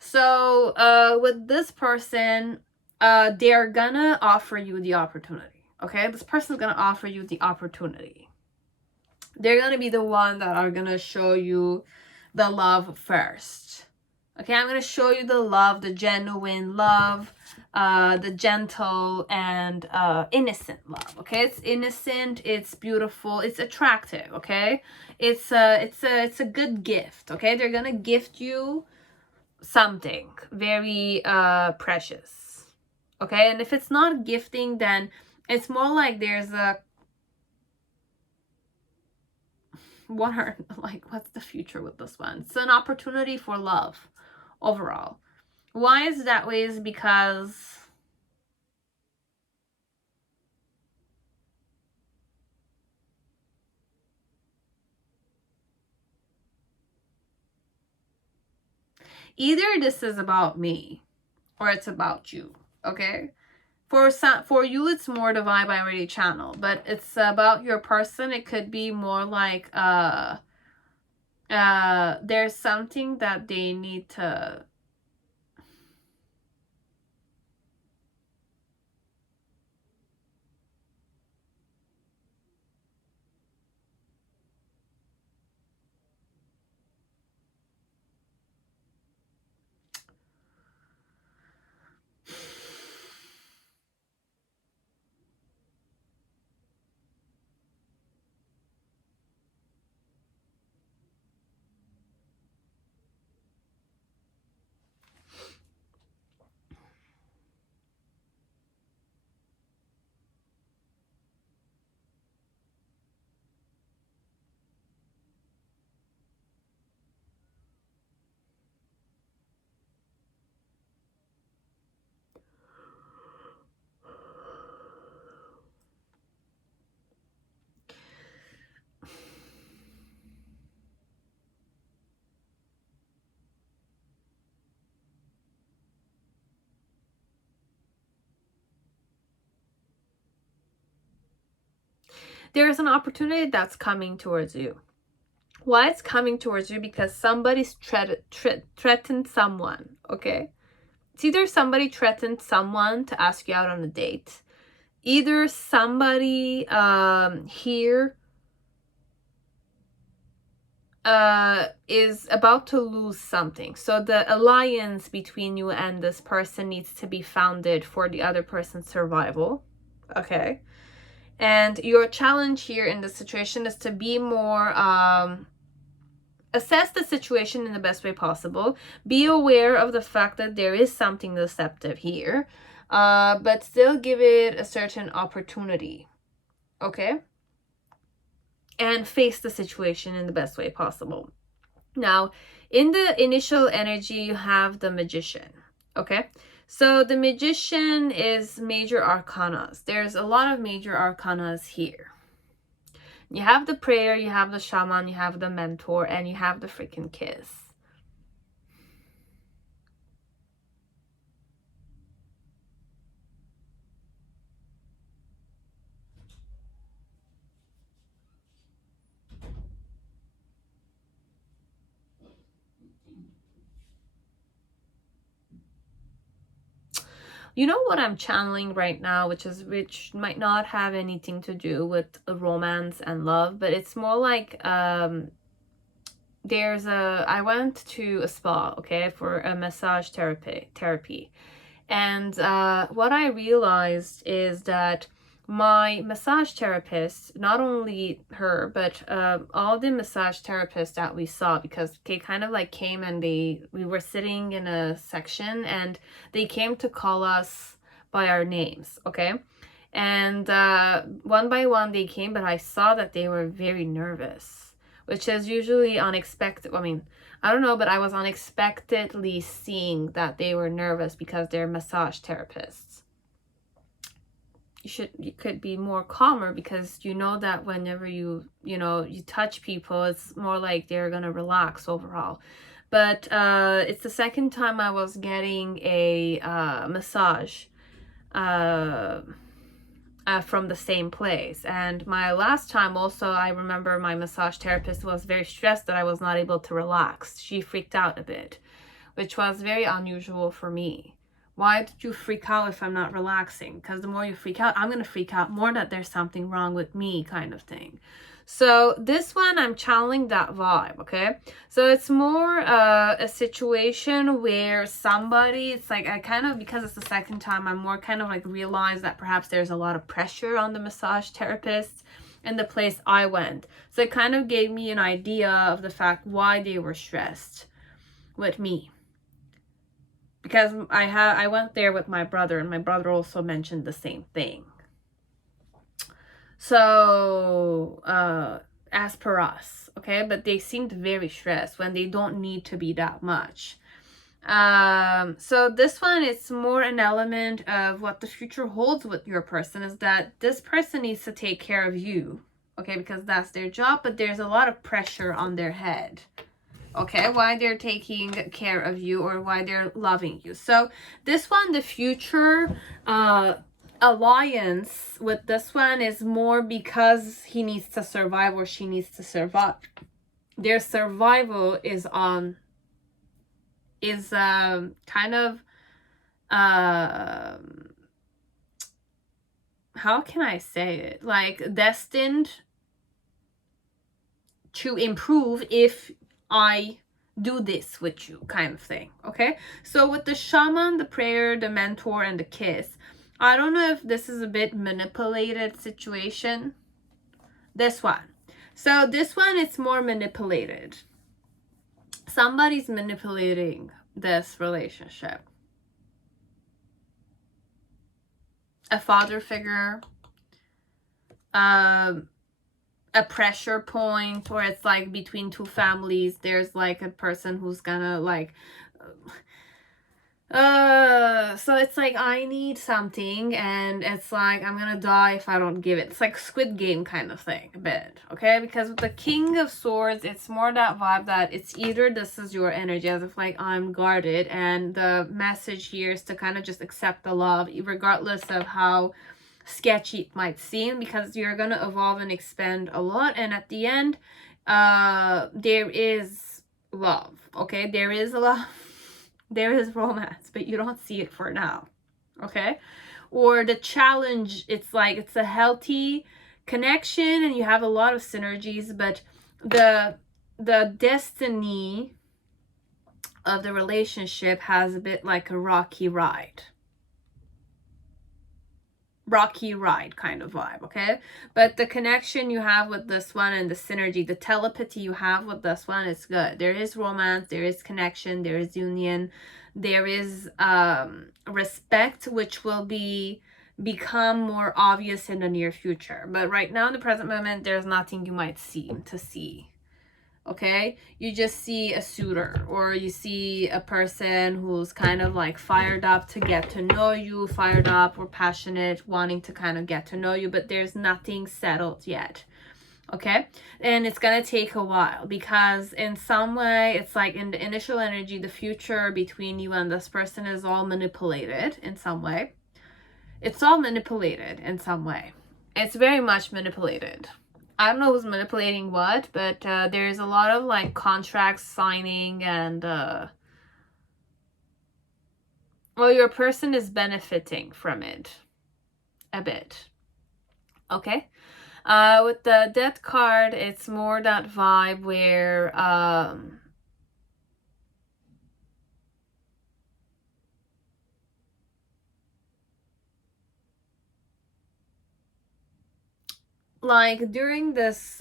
so with this person, they're gonna offer you the opportunity. Okay, this person's gonna offer you the opportunity. They're gonna be the one that are gonna show you the love first. Okay, I'm gonna show you the love, the genuine love, the gentle and innocent love. Okay, it's innocent, it's beautiful, it's attractive. Okay, it's a good gift. Okay, they're gonna gift you something very precious. Okay, and if it's not gifting, then it's more like there's a what's the future with this one? It's an opportunity for love overall. Why is that way? Is because either this is about me or it's about you. Okay, for you it's more the vibe I already channeled, but it's about your person. It could be more like there's something that they need to there's an opportunity that's coming towards you. Why it's coming towards you? Because somebody's threatened someone. Okay, it's either somebody threatened someone to ask you out on a date, either somebody here is about to lose something. So the alliance between you and this person needs to be founded for the other person's survival. Okay, and your challenge here in this situation is to be more assess the situation in the best way possible. Be aware of the fact that there is something deceptive here, but still give it a certain opportunity. Okay, and face the situation in the best way possible. Now, in the initial energy, you have the Magician. Okay, so the Magician is major arcanas. There's a lot of major arcanas here. You have the prayer, you have the shaman, you have the mentor, and you have the freaking kiss. You know what I'm channeling right now, which might not have anything to do with romance and love, but it's more like I went to a spa, okay, for a massage therapy. And what I realized is that my massage therapist, not only her, but all the massage therapists that we saw, because they kind of like came and we were sitting in a section and they came to call us by our names, okay? And one by one they came, but I saw that they were very nervous, which is usually unexpected. I mean, I don't know, but I was unexpectedly seeing that they were nervous because they're massage therapists. You could be more calmer, because you know that whenever you touch people, it's more like they're gonna relax overall. But it's the second time I was getting a massage from the same place. And my last time also, I remember my massage therapist was very stressed that I was not able to relax. She freaked out a bit, which was very unusual for me. Why did you freak out if I'm not relaxing? Because the more you freak out, I'm going to freak out more that there's something wrong with me, kind of thing. So this one, I'm channeling that vibe, okay? So it's more a situation where somebody, it's like I kind of, because it's the second time, I'm more kind of like realize that perhaps there's a lot of pressure on the massage therapist in the place I went. So it kind of gave me an idea of the fact why they were stressed with me. Because I went there with my brother, and my brother also mentioned the same thing. So, as per us, okay? But they seemed very stressed when they don't need to be that much. So this one, it's more an element of what the future holds with your person, is that this person needs to take care of you, okay? Because that's their job, but there's a lot of pressure on their head. Okay, why they're taking care of you or why they're loving you. So this one, the future alliance with this one is more because he needs to survive or she needs to survive. Their survival is kind of how can I say it? Like destined to improve if I do this with you, kind of thing, okay? So with the shaman, the prayer, the mentor, and the kiss, I don't know if this is a bit manipulated situation. This one. So this one, it's more manipulated. Somebody's manipulating this relationship. A father figure, a pressure point, or it's like between two families, there's like a person who's gonna like so it's like I need something and it's like I'm gonna die if I don't give it. It's like Squid Game kind of thing a bit, okay? Because with the King of Swords, it's more that vibe that it's either this is your energy, as if like I'm guarded, and the message here is to kind of just accept the love regardless of how sketchy it might seem, because you're gonna evolve and expand a lot, and at the end there is love, okay? There is love, there is romance, but you don't see it for now, okay? Or the challenge, it's like it's a healthy connection and you have a lot of synergies, but the destiny of the relationship has a bit like a rocky ride kind of vibe, okay? But the connection you have with this one and the synergy, the telepathy you have with this one is good. There is romance, there is connection, there is union, there is respect, which will become more obvious in the near future. But right now, in the present moment, there's nothing you might seem to see. Okay, you just see a suitor, or you see a person who's kind of like fired up to get to know you, fired up or passionate, wanting to kind of get to know you, but there's nothing settled yet. Okay, and it's gonna take a while, because in some way it's like in the initial energy, the future between you and this person is all manipulated in some way. It's all manipulated in some way. It's very much manipulated. I don't know who's manipulating what, but there's a lot of like contracts signing and Well, your person is benefiting from it a bit. Okay. With the Death card, it's more that vibe where like during this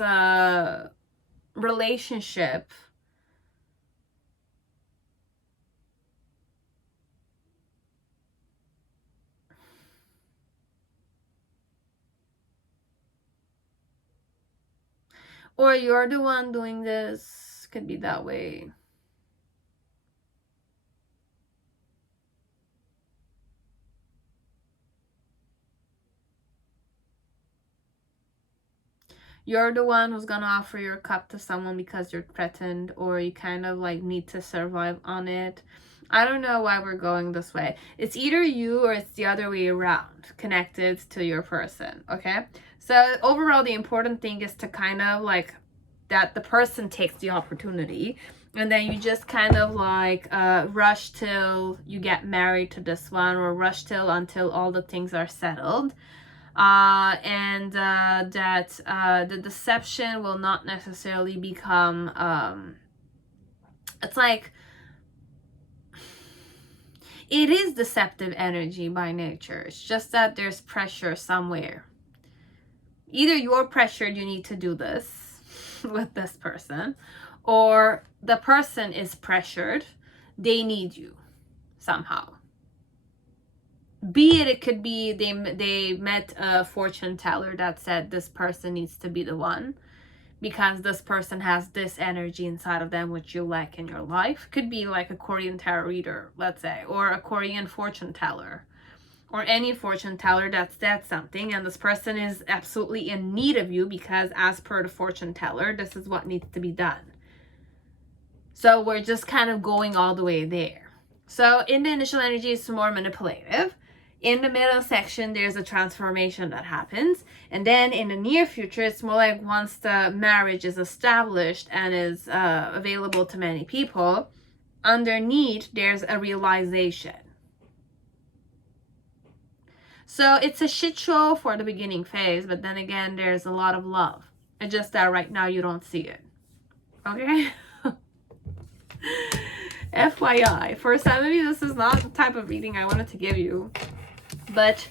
relationship, or you're the one doing this, could be that way. You're the one who's gonna offer your cup to someone because you're threatened, or you kind of like need to survive on it. I don't know why we're going this way. It's either you or it's the other way around, connected to your person, okay? So overall, the important thing is to kind of like that the person takes the opportunity, and then you just kind of like rush till you get married to this one, or rush till until all the things are settled. And that the deception will not necessarily become it's like it is deceptive energy by nature. It's just that there's pressure somewhere. Either you're pressured, you need to do this with this person, or the person is pressured, they need you somehow. Be it, it could be they met a fortune teller that said this person needs to be the one because this person has this energy inside of them which you lack in your life. Could be like a Korean tarot reader, let's say, or a Korean fortune teller, or any fortune teller that said something, and this person is absolutely in need of you because as per the fortune teller, this is what needs to be done. So we're just kind of going all the way there. So in the initial energy, it's more manipulative. In the middle section, there's a transformation that happens. And then in the near future, it's more like once the marriage is established and is available to many people, underneath, there's a realization. So it's a shit show for the beginning phase, but then again, there's a lot of love. It's just that right now you don't see it. Okay? FYI, for some of you, this is not the type of reading I wanted to give you. But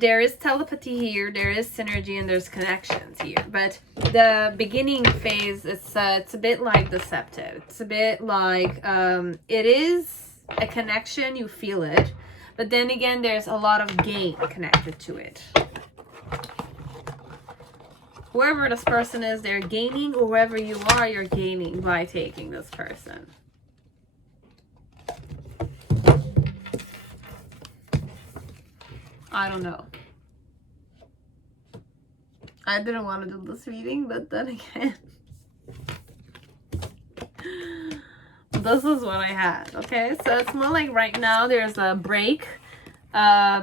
there is telepathy here, there is synergy, and there's connections here. But the beginning phase, it's a bit like deceptive. It's a bit like it is a connection, you feel it. But then again, there's a lot of gain connected to it. Whoever this person is, they're gaining, or wherever you are, you're gaining by taking this person. I don't know. I didn't want to do this reading, but then again, this is what I had, okay? So it's more like right now there's a break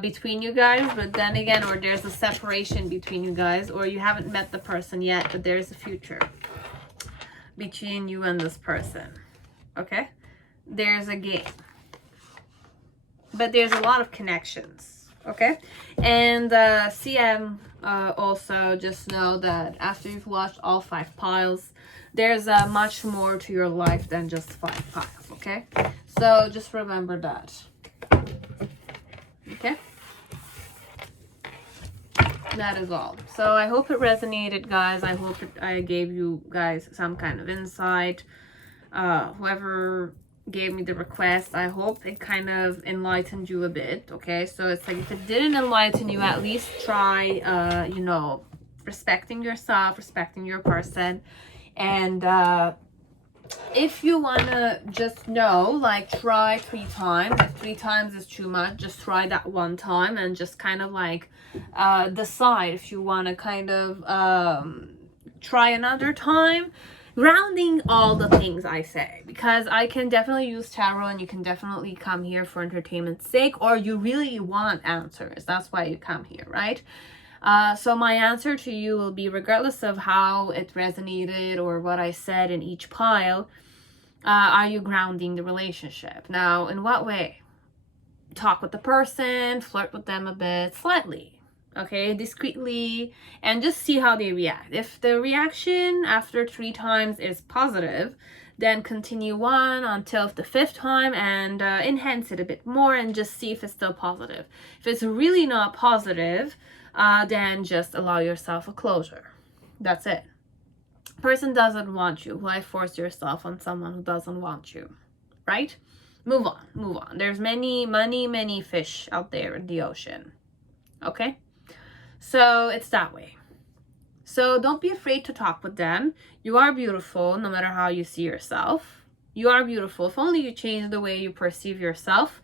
between you guys, but then again, or there's a separation between you guys, or you haven't met the person yet, but there's a future between you and this person, okay? There's a game, but there's a lot of connections. Okay, and CM also just know that after you've watched all 5 piles, there's much more to your life than just 5 piles. Okay, so just remember that. Okay, that is all. So I hope it resonated, guys. I hope I gave you guys some kind of insight. Whoever gave me the request, I hope it kind of enlightened you a bit. Okay, so it's like if it didn't enlighten you, at least try you know, respecting yourself, respecting your person. And if you want to just know, like, try 3 times. If 3 times is too much, just try that 1 time and just kind of like decide if you want to kind of try another time, grounding all the things I say, because I can definitely use tarot and you can definitely come here for entertainment's sake, or you really want answers. That's why you come here, right? So my answer to you will be, regardless of how it resonated or what I said in each pile, are you grounding the relationship? Now, in what way? talk with the person, flirt with them a bit, slightly, okay, discreetly, and just see how they react. If the reaction after 3 times is positive, then continue on until the 5th time and enhance it a bit more and just see if it's still positive. If it's really not positive, then just allow yourself a closure. That's it. Person doesn't want you. Why force yourself on someone who doesn't want you, right? Move on, move on. There's many fish out there in the ocean, okay? So it's that way. So don't be afraid to talk with them. You are beautiful no matter how you see yourself. You are beautiful. If only you change the way you perceive yourself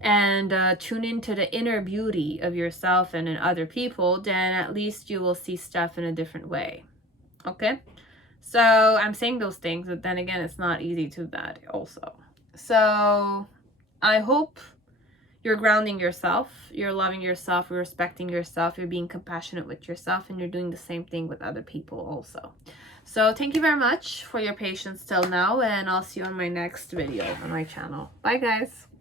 and tune into the inner beauty of yourself and in other people, then at least you will see stuff in a different way, okay? So I'm saying those things, but then again, it's not easy to do that also. So I hope you're grounding yourself, you're loving yourself, you're respecting yourself, you're being compassionate with yourself, and you're doing the same thing with other people also. So thank you very much for your patience till now, and I'll see you on my next video on my channel. Bye guys.